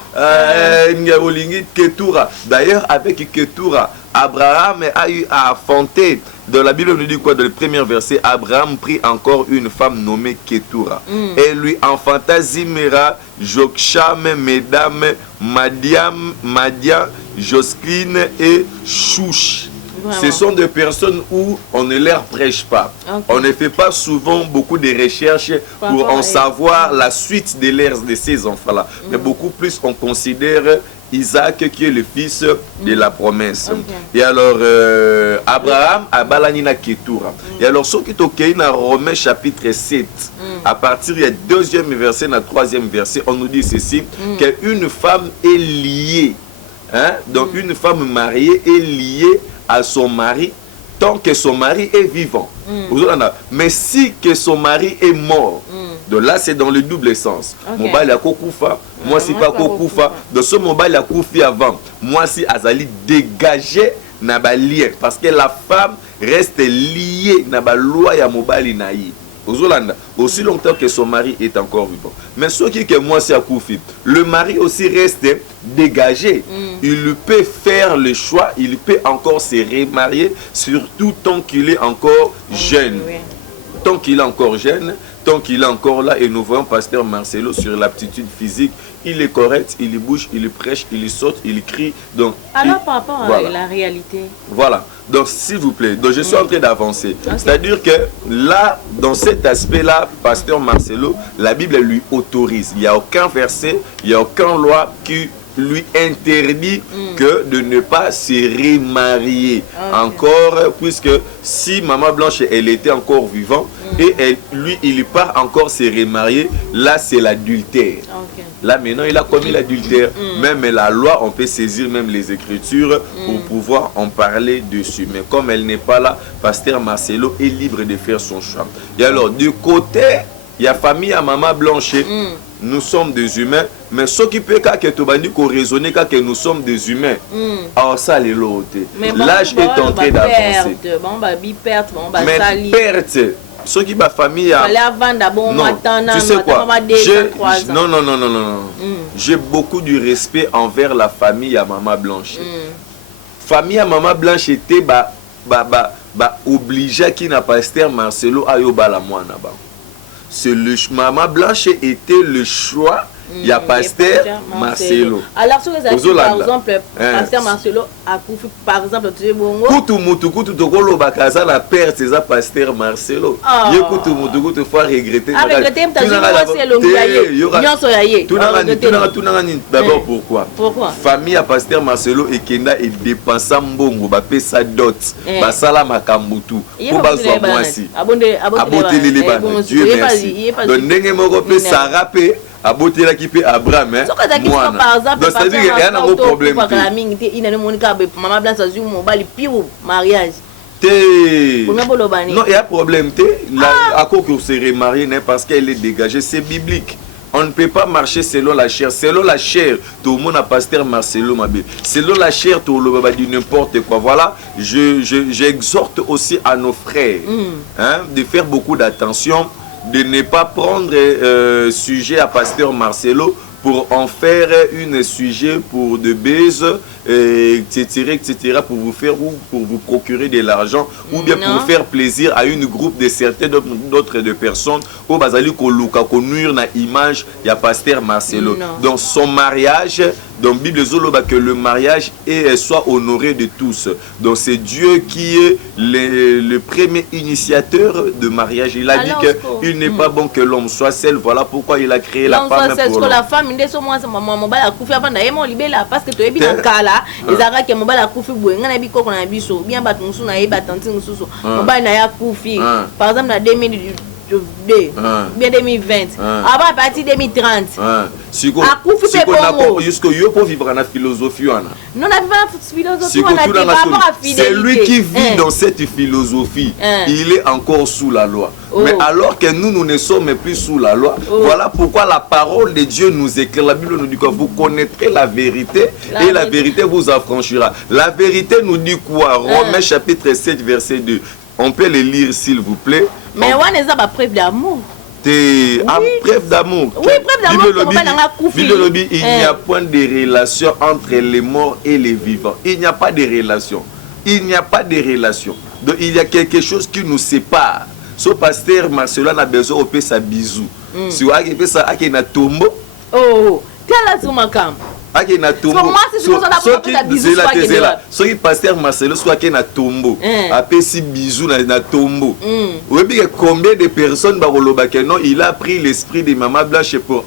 Ketura. D'ailleurs, avec Ketura, Abraham a eu à affronter. Dans la Bible, on nous dit quoi? Dans le premier verset, Abraham prit encore une femme nommée Ketura. Et lui enfanta Zimera, Joksham, Medam, Madian, Joscline et Chouch. Vraiment. Ce sont des personnes où on ne leur prêche pas. On ne fait pas souvent beaucoup de recherches pour en savoir la suite de ces enfants-là. Mais beaucoup plus, on considère Isaac qui est le fils de la promesse. Et alors, Abraham a balanina Ketura. Et alors, ce qui est OK, dans Romains chapitre 7, à partir du deuxième verset, dans le troisième verset, on nous dit ceci, qu'une femme est liée. Donc, une femme mariée est liée à son mari tant que son mari est vivant. Mais si que son mari est mort, donc là c'est dans le double sens. Mobile a kokufa, moi si pas kokufa. De ce mobile a koufi avant, moi si azali dégagé na ba lien parce que la femme reste liée na ba loi ya mobile naï. Aussi longtemps que son mari est encore vivant. Mais ce qui est que moi c'est à Koufi, le mari aussi reste dégagé. Il peut faire le choix, il peut encore se remarier, surtout tant qu'il est encore jeune. Tant qu'il est encore jeune, tant qu'il est encore là, et nous voyons Pasteur Marcelo sur l'aptitude physique, il est correct, il bouge, il prêche, il saute, il crie. Donc, alors par rapport à la réalité. Voilà. Donc, s'il vous plaît, donc je suis en train d'avancer. C'est-à-dire que là, dans cet aspect-là, Pasteur Marcelo, la Bible lui autorise. Il n'y a aucun verset, il n'y a aucune loi qui lui interdit que de ne pas se remarier encore, puisque si Maman Blanche, elle était encore vivante, et lui, il part encore se remarier, là, c'est l'adultère. Là, maintenant, il a commis l'adultère. Même la loi, on peut saisir même les Écritures pour pouvoir en parler dessus. Mais comme elle n'est pas là, Pasteur Marcelo est libre de faire son choix. Et alors, du côté, il y a famille à Maman Blanche, nous sommes des humains, mais ce qui peut que tu vas dire qu'on raisonne que nous sommes des humains. Alors ça, c'est l'autre. L'âge est en train d'avancer. Mais perte, ce qui va famille à... Non, tu sais quoi? Non. J'ai beaucoup de respect envers la famille à Maman Blanche. Famille à Maman Blanche était obligé qui n'a pas Pasteur Marcelo à Yoba la moine. Maman Blanche était le choix il y a pasteur Marcelo. Alors sur les actifs, par exemple, pasteur Marcelo a couffé, par exemple, tu es bongo. Kutu tokolo bakaza la perte c'est ça pasteur Marcelo. Ye kutu faut regretter. Ah regretter Marcelo yaye. D'abord pourquoi? Famille à pasteur Marcelo et Kenda et dépensa mbongo ba pesa dot. Ba sala makambutu. Pour bazwa mwasi. Aboteli les bana. Dieu merci. Donc ndenge moko pe Sarah pe abotela ki pe Abraham mwana. Donc ça veut dire qu'il y a un problème. Maman blanche a joué mon bali pire mariage. Non, il y a un problème. À quoi qu'on serait marié parce qu'elle est dégagée, c'est biblique. On ne peut pas marcher selon la chair. Selon la chair, tout le monde a pasteur Marcelo Mabé. Selon la chair, tout le monde dit n'importe quoi. Voilà, j'exhorte aussi à nos frères de faire beaucoup d'attention, de ne pas prendre sujet à pasteur Marcelo pour en faire un sujet pour de baises, etc., pour vous faire ou pour vous procurer de l'argent, ou bien pour faire plaisir à une groupe de certaines d'autres de personnes, au Bazali Koluka, qu'on nuire na image, il y a pasteur Marcelo. Dans son mariage, dans la Bible, que le mariage soit honoré de tous. Donc c'est Dieu qui est le premier initiateur de mariage. Il a dit qu'il n'est pas bon que l'homme soit seul. Voilà pourquoi il a créé la femme pour l'homme. La femme, parce que tu es bien dans là, les arabes qui m'ont la koufi boué, on a bien qu'on a biso, bien battu nous na eba tanti nous sous, on va na koufi. Par exemple la 2022, bien 2020, avant à partir 2030. Si on a jusqu'au yo pour vivre dans la philosophie non la philosophie on a par rapport à fidélité. C'est lui qui vit dans cette philosophie. Il est encore sous la loi. Mais alors que nous ne sommes plus sous la loi, voilà pourquoi la parole de Dieu nous éclaire. La Bible nous dit que vous connaîtrez la vérité et la vérité vous affranchira. La vérité nous dit quoi? Romains chapitre 7 verset 2. On peut le lire s'il vous plaît. Mais on est à preuve d'amour. Preuve d'amour. Oui, preuve d'amour. Il n'y a point de relation entre les morts et les vivants. Il n'y a pas de relation. Il n'y a pas de relation. Donc il y a quelque chose qui nous sépare. Ce pasteur Marcelo a besoin de faire sa bisou. Si on a fait ça, il a tombeau. Oh, quel est ce macam? Ake na tombo. So qui pasteur Marcelo soit qui na tombo. Apesi bisou na tombo. Oui, bien combien de personnes baroloba que non, il a pris l'esprit de Maman Blanche pour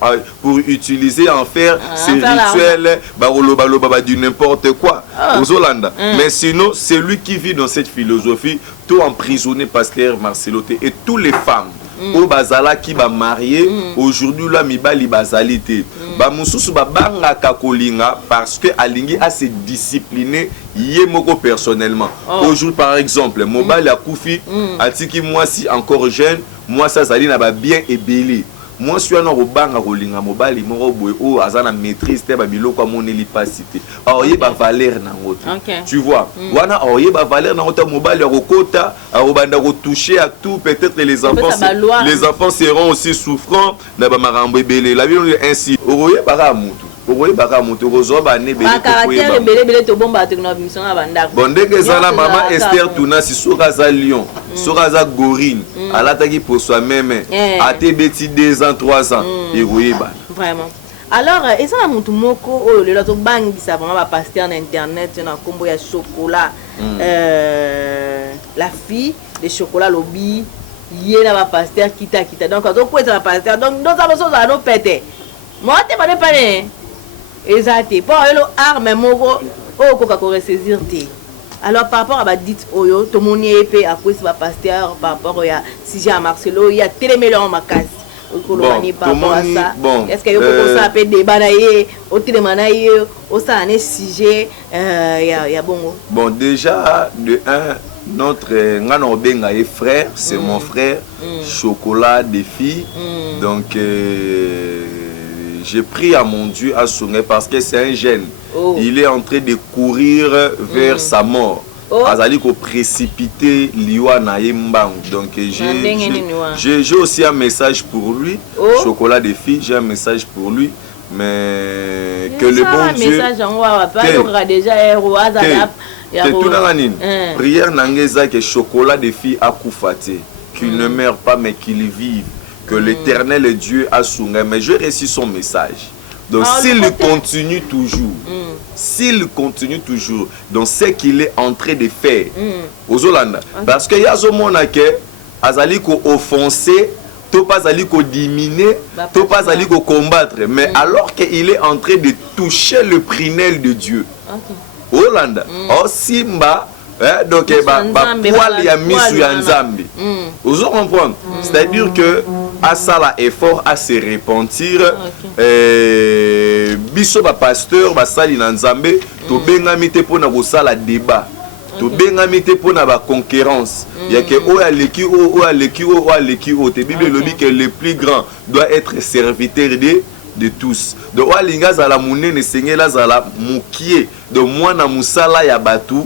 utiliser en faire ces rituels baroloba du n'importe quoi aux Hollandais. Mais sinon, c'est lui qui vit dans cette philosophie, tout emprisonné pasteur Marcelo et toutes les femmes. Au bazala qui va marier aujourd'hui là mibali bazalité ba mususu ba banga kakolinga parce que alingi a se discipliner yemoko personnellement. Aujourd'hui par exemple mobali akufi atiki moi si encore jeune moi ça zali na ba bien ébélé. Moi suis un robanga kolinga mobali moko boye o azana maîtrise te ba biloko amoneli pasité. Oye ba valeur na ngoto. Tu vois, wana oye ba valeur na ngoto mobali okota arobanda ko toucher à tout peut-être les enfants seront aussi souffrants na ba marambo ebele. La Bible ainsi oye ba mutu. Oye ba mutu ko ba ne belé ko yeba. Belé to bomba technologie na banda. Bondeke zana maman Esther Tuna si sokaza lion, sokaza gorine, alataki pour soi-même. A te beti 2 ans 3 ans et oyeba. Vraiment. Alors, et ça, mon moko, oh, le loto bang, ça vraiment va passer en internet, un combo de chocolat. La fille de chocolat lobby, hier là va passer kita. Donc, quand on peut ça va passer. Donc, nous avons ça à nous péter. Moi, t'es pas de parler. Exact. Pour le arme moko, oh, quoi qu'on ressaisir t'es. Alors, par rapport à ma dite oyo, tout le monde est épais à cause de ma pasteur, par rapport à si j'ai à Marcelo, il y a tellement de ma case. Bon, est-ce que vous avez des banaïs, au télémanaïs, au sané sujet, il y a bon. Bon, déjà, de un, notre Nganobenga est frère, c'est mon frère, chocolat des filles. Donc, j'ai pris à mon Dieu à sonner parce que c'est un jeune. Il est en train de courir vers sa mort. Azali ko précipité liwa na yembang. Donc j'ai aussi un message pour lui. Chocolat des filles, j'ai un message pour lui. Mais que le bon Dieu prière nangeza que chocolat des filles a koufate, qu'il ne meure pas mais qu'il vive. que l'Éternel Dieu a souverain. Mais j'ai reçu son message. Donc s'il continue toujours, dans ce qu'il est en train de faire, aux Hollande, parce qu'il y a ce monde qui azali ko offenser, to pas ali ko diminuer, to pas ali ko combattre, mais alors qu'il est en train de toucher le prunelle de Dieu. Hollande, oh simba. Donc, poil ya misu ya nzambe. Vous comprenez? C'est-à-dire que à ça là effort à se repentir. Biso ba pasteur ba sali na nzambe to bengami te pona ko sala débat. To bengami te pona ba concurrence. Ya que o aleki o te Bible le dit que le plus grand doit être serviteur de tous. Donc walinga zala munene sengela zala mukie de moi na musala ya batu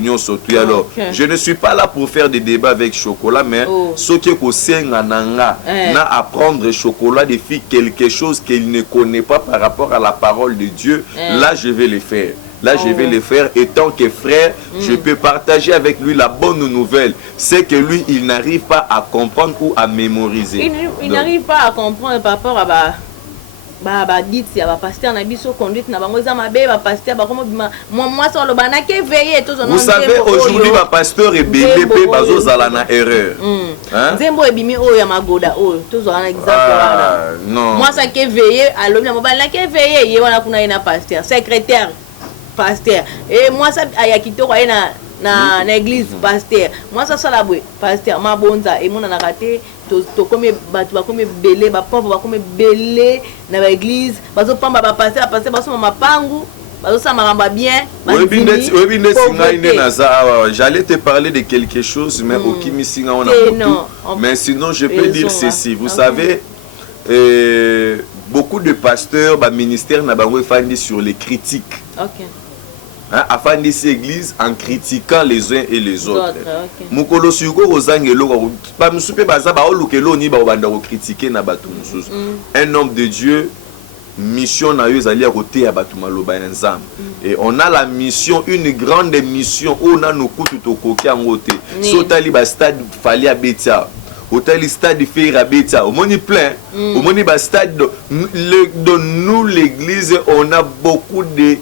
nyonso tu. Alors je ne suis pas là pour faire des débats avec chocolat, mais ce qui ko senga nanga na apprendre chocolat de faire quelque chose qu'il ne connaît pas par rapport à la parole de Dieu, là je vais le faire. Là, je vais le faire. Et tant que frère, je peux partager avec lui la bonne nouvelle. C'est que lui, il n'arrive pas à comprendre ou à mémoriser. Il n'arrive pas à comprendre par rapport à dit si ba pasteur na biso conduite na bango za mabe ba pasteur ba komo bima moi ça lo bana ke veiller tous. Vous savez aujourd'hui ba pasteur et bébé pe bazo zala na erreur. Nzembo ebimi o ya magoda o tous on exemple là. Non. Moi ça ke veiller alo na mobile na ke veiller ye wana kuna ina pasteur secrétaire pasteur et moi ça aya kitoko ina na église pasteur moi ça sala bwe pasteur mabonza et mona na raté to comme batu ba comme belé ba pauvre ba comme belé na église bazo pamba ba pasteur baso mapangu bazo sa maramba bien. J'allais te parler de quelque chose mais okimi singa on a mais sinon je peux dire ceci, vous savez beaucoup de pasteurs ba ministère na bango fandi sur les critiques. Afin d'ici église en critiquant les uns et les autres. Mukolo suko ozangelo ba musupe baza ba olukelo ni ba banda ko critiquer na batu mususu. Un homme de Dieu mission na yo zali à côté ya batu maloba nzam. Et on a la mission, une grande mission on a nos kutu to koki angote. Sotali ba stade fali à Betia. Hôtel stade fait Rabetia, au moni plein, au moni ba stade de nous l'église on a beaucoup de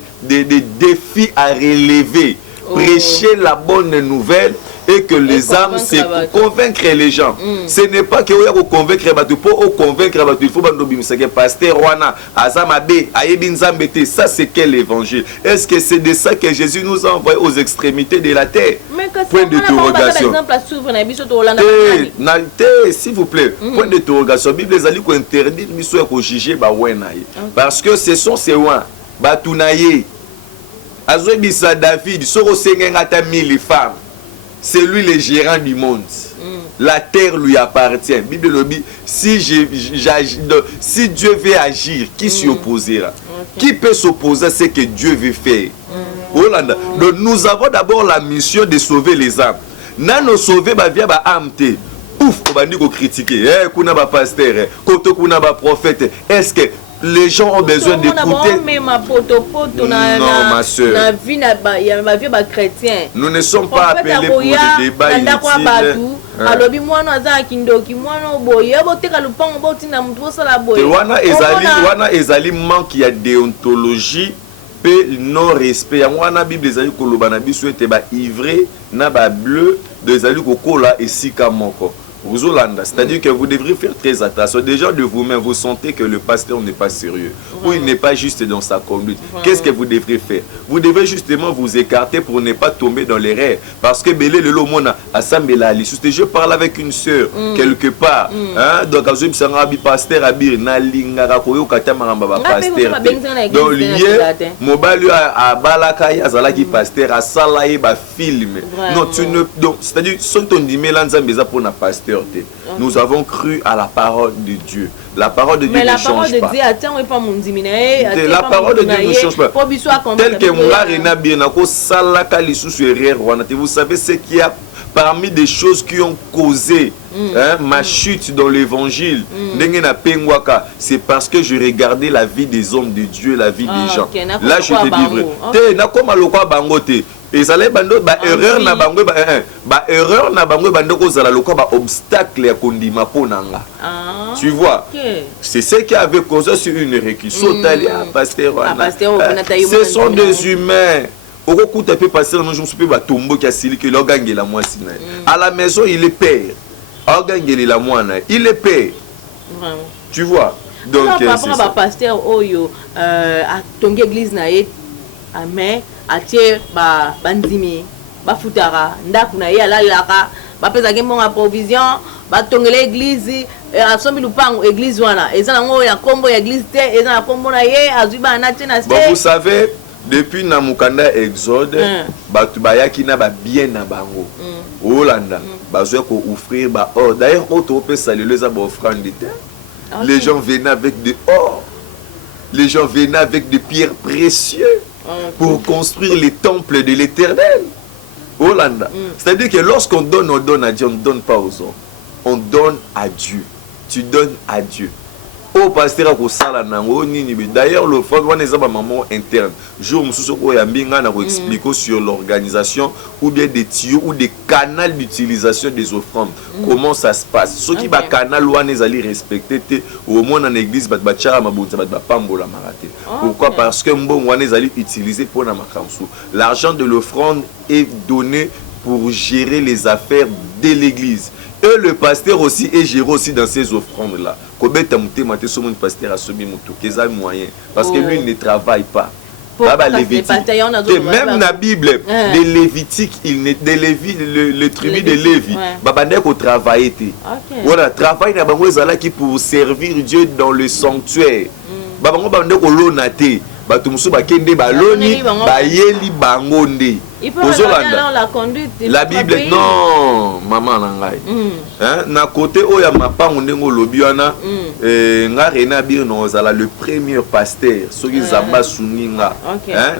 défis à relever. Prêcher la bonne nouvelle et que les âmes, c'est pour convaincre les gens. Ce n'est pas que vous convaincre pour convaincre il faut que pasteur Wana Azamabe Ayebinzambete, ça c'est quel évangile? Est-ce que c'est de ça que Jésus nous a envoyé aux extrémités de la terre? Point d'interrogation. S'il vous plaît, point d'interrogation. Bible les ali ko interdire biso ko juger ba wena. Parce que ce sont ces oins batunaye. Azobisa David, soro sengengata 1000 femmes. C'est lui le gérant du monde. La terre lui appartient. Bible le dit, si Dieu veut agir, qui s'y opposera? Qui peut s'opposer à ce que Dieu veut faire? Hollande. Donc nous avons d'abord la mission de sauver les âmes. Nano sauver ba via ba amte. Pouf, on va dire qu'on critique. Kuna ba pasteur, koto kuna ba prophète. Est-ce que les gens ont besoin d'écouter? Non, ma soeur. Nous ne sommes pas appelés pour des débats inutiles. Wana ezali manque ya déontologie pe non respect. Wana Bible ezali koloba na biso ete ba ivre na ba bleu de ezali kokola esika moko. Vous Hollande, c'est-à-dire que vous devrez faire très attention. Déjà de vous-même, vous sentez que le pasteur n'est pas sérieux ou il n'est pas juste dans sa conduite. Qu'est-ce que vous devrez faire? Vous devez justement vous écarter pour ne pas tomber dans les rêves. Parce que Belé le Lomona à Sambela je parle avec une sœur quelque part. Donc Azum Sangabi pasteur Abir Nalinga Koyo Katamaramba pasteur. Donc lié Mobali à Balakaya Zalaki pasteur à Salaï ba film. Non, tu ne donc c'est-à-dire son ton dit Mélanza Beza pour na pasteur. Nous avons cru à la parole de Dieu. La parole de Dieu ne change pas. La parole de Dieu ne change pas. Tel que vous savez ce qu'il y a parmi des choses qui ont causé ma chute dans l'évangile. C'est parce que je regardais la vie des hommes de Dieu, la vie des gens. Là, je te dis vrai. ezala bando ba erreur na bango ba erreur na bango bando ko zala lokwa ba obstacle ya kondima ponanga Tu vois, c'est ce qui avait causé sur une réquisition. Ce sont des humains. À la maison, il est père. Il est père. Tu vois. Donc, par rapport à pasteur Oyo, à ton église naïe, mais à tier bandimi, bafutara, ndakunaï à la lara, bapesa gemon à provision, batongele l'église, à sombi lupang église wana, et ça n'a ya combo église te, et ça n'a combo naïe, azuba natena. Bon, vous savez, depuis Namukanda Exode, batubaya qui n'a pas bien na bango. Hollanda, bazoua ko offrir ba or. D'ailleurs, on peut saluer les offrandes de terre. Les gens venaient avec de or. Les gens venaient avec des pierres précieuses pour construire les temples de l'Éternel. Hollanda. C'est-à-dire que lorsqu'on donne, on donne à Dieu, on ne donne pas aux hommes. On donne à Dieu. Tu donnes à Dieu. Au pasteur d'ailleurs, l'offrande, on est un moment interne. Jour où expliquer sur l'organisation ou bien des tuyaux ou des canaux d'utilisation des offrandes. Comment ça se passe. Ceux qui ont canal, on est allé respecter au moins en église, pourquoi? Parce que on est allé utiliser pour la l'argent de l'offrande est donné pour gérer les affaires de l'église. Et le pasteur aussi est géré aussi dans ces offrandes-là. Parce que lui, il ne travaille pas. Même la Bible, les Lévitiques, le tribu de Lévi, il travaille. Voilà, travail qui pour servir Dieu dans le sanctuaire. La conduite. La Bible, non, maman nangai. Na côté oya mapa ndengo lobiana nga rena bir nozala le premier pasteur soki zamba suninga.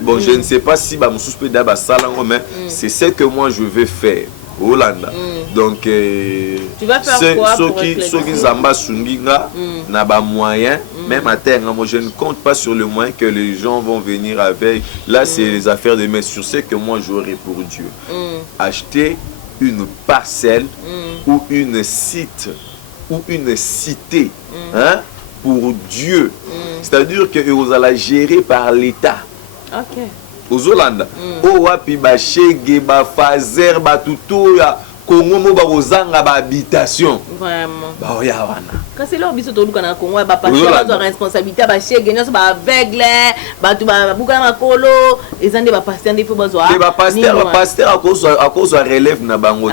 Bon, je ne sais pas si ba mususu pe da ba salango, mais c'est ce que moi je vais faire. Hollanda. Donc, tu vas faire quoi pour ceux qui zamba sunginga n'a pas moyen, même à terre, moi je ne compte pas sur le moyen que les gens vont venir avec. Là, c'est les affaires de mes sur ce que moi j'aurai pour Dieu. Acheter une parcelle ou une site ou une cité pour Dieu. C'est-à-dire que vous allez gérer par l'État. Ok. Aux Hollande, au wapi ba chege ba fazer ba tutoya Congo mo ba kozanga ba habitation. Vraiment. Ba oya wana. Quand c'est là biso to luka na Congo ba passer ba responsabilité ba chege nyoso ba aveugle, ba tu ba buka na makolo, ezande ba passer ndé faut bazwa. Et ba pasteur à cause relève na bango.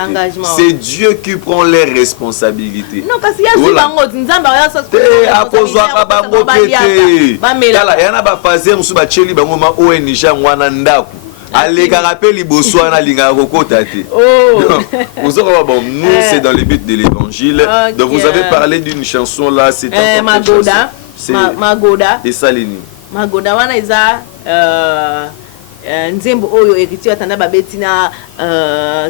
C'est Dieu qui prend les responsabilités. Non kasi ya si bango nzamba ya sa te à cause wa bango pété. Kala yana ba fazer musu ba cheli bango ma ONG ngwana ndaku. Allez, rappelez Boswana Linga Rokotate. Nous, c'est dans le but de l'évangile. Donc, vous avez parlé d'une chanson là, c'est Magoda. Magoda. Et Salini. Magoda, wana eza nzembo oyo ekiti atanda babetina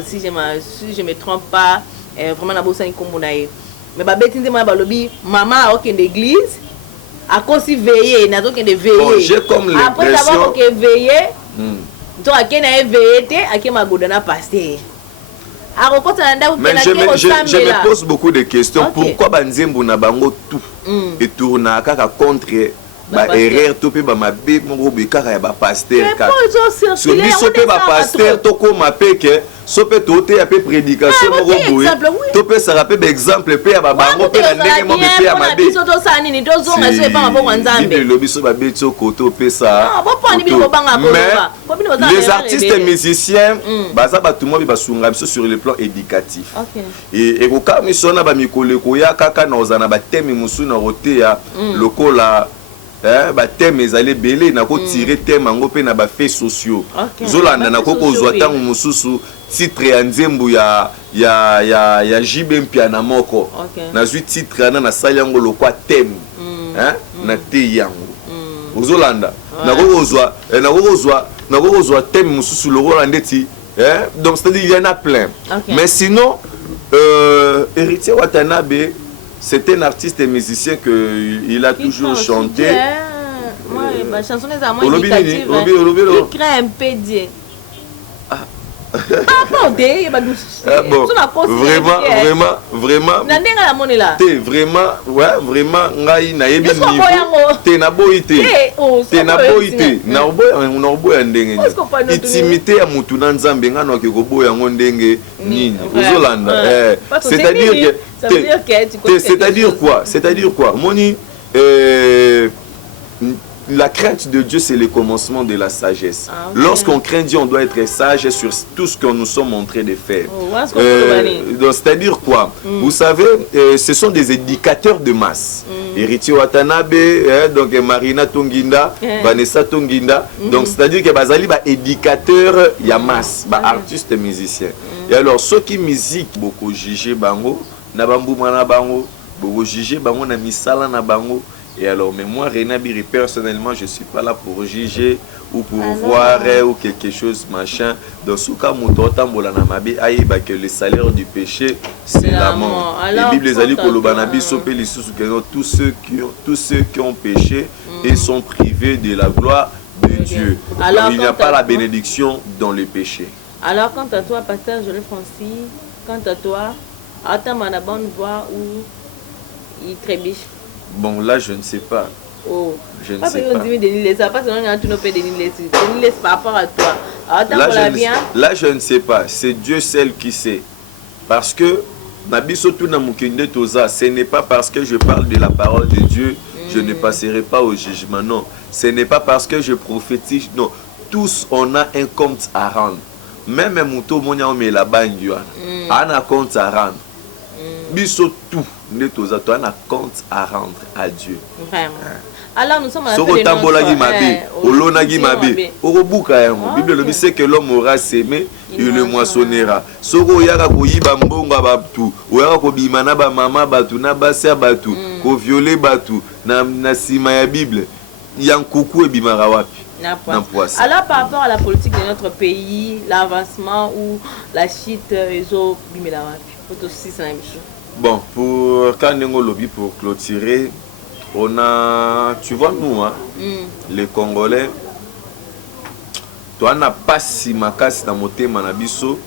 si je me trompe pas, vraiment na bosani kombo na ye. Mais babeti nzembo na balobi maman a okende église, a kosi veiller, na okende veiller. J'ai comme l'impression après avoir veiller. Donc, à qui n'a éveillé, à qui m'a goudé na pasteur. Mais je me pose beaucoup de questions. Pourquoi Banzembo na bango tout et tourne à contre erreur topé ba mabe mon kaka ya ba pasteur kaka. So biso pe ba pasteur to ko mapeke sope toté ya pe prédication mo boye. Topé ça rappelle exemple pe ya ba bango pe na ndenge mo pe ya mabe. Biso to sa nini to zonga se pa mabo nzambe. Bible lo biso ba beto koto pe ça. Mais les artistes musiciens baza ba tout monde ba sunga biso sur le plan éducatif. Et ko ka misona ba mikole ko ya kaka na ozana ba thème musu na roté ya lokola ba thème ezali belé na ko tirer thème ngo pe na ba faits sociaux. Zolanda na ko kozwa tango mususu titre ya nzembo ya JB Mpiana moko. Na zwi titre na sali yango lokwa thème na te yango. Zolanda na ko kozwa thème mususu lokwa ndeti donc c'est-à-dire il y en a plein. Mais sinon Héritier Watanabe, c'est un artiste et musicien qu'il a toujours chanté. Ma chanson est à moi éducative. Il crée un peu Dieu. Papa, odé, bah nous. Bon, vraiment. Nandenga la monnaie là. T'es vraiment, ouais, vraiment, ngai na yebi Est-ce qu'on niveau. voit yango? T'es na boité. T'es na boité. Na oboya ndenge. Est-ce qu'on peut nous Intimité ya mutu na nzambe nga no ke koboya ngo ndenge nini. Ozolanda. C'est-à-dire que ça veut dire que tu connais. C'est-à-dire quoi? Moni la crainte de Dieu, c'est le commencement de la sagesse. Ah, okay. Lorsqu'on craint Dieu, on doit être sage sur tout ce que nous sommes en train de faire. C'est-à-dire quoi? Vous savez, ce sont des éducateurs de masse. Héritier Watanabe, donc Marina Tonginda, Vanessa Tonginda. Donc, c'est-à-dire que Bazali est éducateur, il y a masse, artiste et musicien. Et alors, ceux qui musiquent beaucoup, jugé bango, nabambu mana bango, beaucoup jugé bango, na misala na bango. Et alors, mais moi, René Biri, personnellement, je ne suis pas là pour juger ou pour voir ou quelque chose, machin. Dans ce cas, que le salaire du péché, c'est la mort. La Bible les alliés tous ceux qui ont péché et sont privés de la gloire de Dieu. Alors, il n'y a pas la bénédiction dans le péché. Alors, quant à toi, pasteur Joël Francis, quant à toi, attends, ma bonne voix où il trébiche. Bon, là, je ne sais pas. Oh. Je ne sais pas. Par rapport à toi. Là, je ne sais pas. C'est Dieu seul qui sait. Parce que, ce n'est pas parce que je parle de la parole de Dieu, je ne passerai pas au jugement. Non. Ce n'est pas parce que je prophétise. Non. Tous, on a un compte à rendre. Même un mouton, on a un compte à rendre. Biso tout, on a un compte à rendre à Dieu. Vraiment. Alors nous sommes à la La Bible dit que l'homme aura sémé, il le moissonnera. Soko yaka koyiba mbongo batu, oyaka kobimana ba mama batu na basa batu, ko violer batu na sima ya Bible. Yankuku ebimara wapi? Alors par rapport à la politique de notre pays, l'avancement ou la chute ezo bimela wapi? Bon, pour Kanengo Lobby, pour clôturer, on a, tu vois nous, hein, les Congolais, toi n'a pas si makas dans moté manabiso,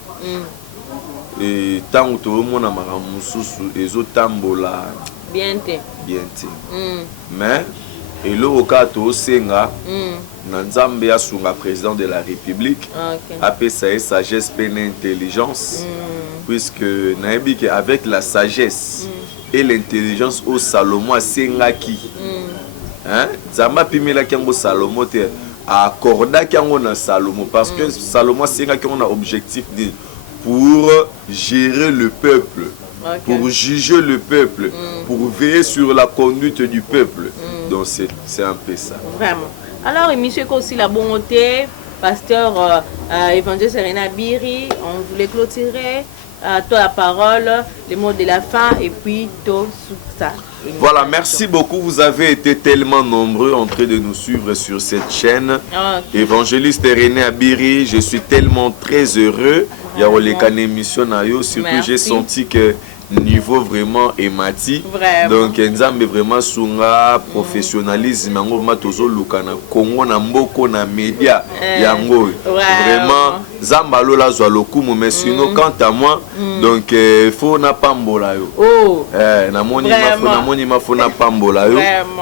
et tant que tout le monde a maramususu, les autres tambola. Bien. Mais, et le cas au Senga, Nanzambe Asunga, président de la République, a fait sa sagesse, peine intelligence. Puisque avec la sagesse et l'intelligence au Salomon a sengaki Zamba pimela kiango Salomon te accorda kiango na Salomon parce que Salomon sengaki on a objectif pour gérer le peuple, pour juger le peuple, pour veiller sur la conduite du peuple. Donc c'est un peu ça. Vraiment. Alors monsieur aussi la bonté, pasteur évangile Serena Biri, on voulait clôturer. À toi la parole, les mots de la fin et puis tout ça. Voilà, merci beaucoup. Vous avez été tellement nombreux en train de nous suivre sur cette chaîne. Évangéliste René Abiri, je suis tellement très heureux. Il y a eu émission, surtout j'ai senti que niveau vraiment émati. Donc nzambe vraiment sunga professionnalisme yango matozo lukana Congo na mboko na média yango vraiment zamba lola zwa lokumu mais sinon quant à moi donc faut na pambola yo na moni ma faut na pambola yo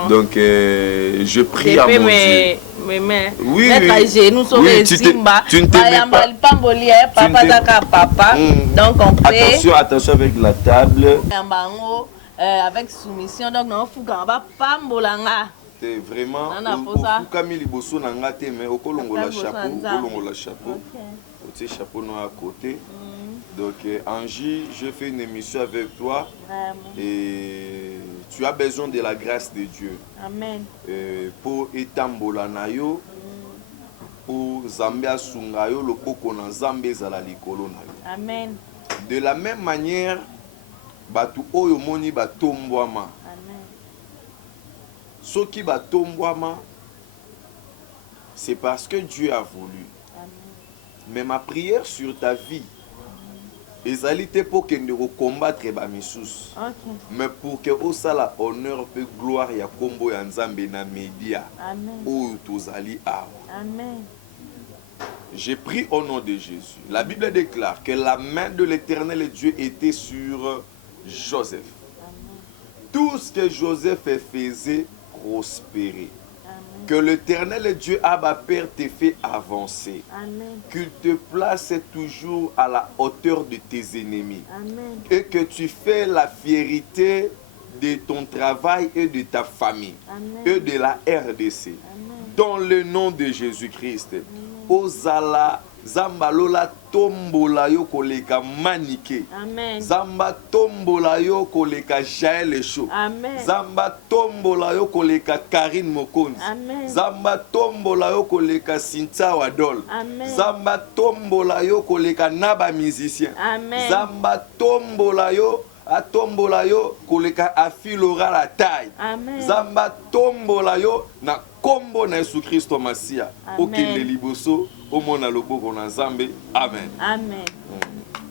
donc je prie à mon Dieu. Oui, nous sommes tu ne t'aimes pas. Donc on fait attention avec la table. Avec soumission donc non fugamba pambolanga. C'est vraiment Camille Bosso nanga te mais okolongola chapeau, au chapeau non à côté. Donc Angie, je fais une émission avec toi. Et tu as besoin de la grâce de Dieu. Amen. Pour etambola na yo, pour Zambia sungayo le poko na Zambé zala likolo na yo. Amen. De la même manière, batu oyo moni batombwama. Amen. Soki batombwama, c'est parce que Dieu a voulu. Amen. Mais ma prière sur ta vie, ezalité pour que nous combattre ba misusu. Mais pour que au sala honneur et gloire ya kombo ya Nzambe na média. Amen. Ou tozali awa. Amen. J'ai pris au nom de Jésus. La Bible déclare que la main de l'Éternel Dieu était sur Joseph. Tout ce que Joseph faisait prospérer. Que l'Éternel Dieu Abba Père te fait avancer. Qu'il te place toujours à la hauteur de tes ennemis. Amen. Et que tu fais la fierté de ton travail et de ta famille. Amen. Et de la RDC. Amen. Dans le nom de Jésus-Christ. Ozala Zamba lola tombola yo koleka manike. Amen. Zamba tombola yo koleka Jaël Chaud. Amen. Zamba tombola yo koleka Karine Mokonzi. Amen. Zamba tombola yo koleka Cynthia Wadol. Amen. Zamba tombola yo koleka Naba musicien. Amen. Zamba tombola yo atombola yo koleka Afilora la taille. Amen. Zamba tombola yo na kombo na Yesu Kristo Masia. Okende liboso omona loboko na Nzambe. Amen. Amen.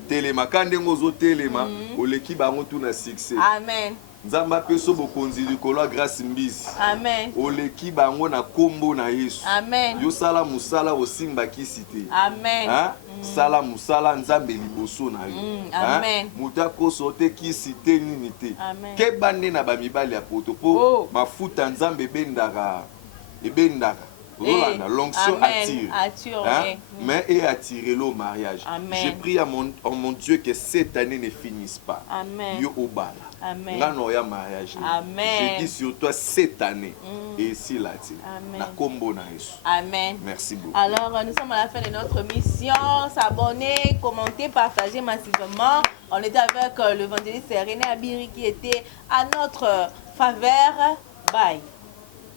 Telema kandengo ozo telema oleki bango tu na succès. Amen. Nzamba peso bokonzi likolo grâce mbizi. Amen. Oleki bango na kombo na Yesu. Amen. Yo sala musala osimba kisite. Amen. Hein? Sala musala Nzambe liboso na yo. Amen. Muta ko sote kisite nini te. Amen. Ke bande na bamibali ya poto po Oh. mafuta Nzambe ebendaka. Rolanda, l'onction attire. Hein? Mais et attirer le mariage. Amen. J'ai prié à mon Dieu que cette année ne finisse pas. Amen. Yo obala. Amen. Nganoya mariage. Amen. Je dis sur toi cette année. Et si là tu. Amen. Na kombo na Yesu. Amen. Merci beaucoup. Alors, nous sommes à la fin de notre mission. S'abonner, commenter, partager massivement. On était avec l'évangéliste René Abiri qui était à notre faveur. Bye.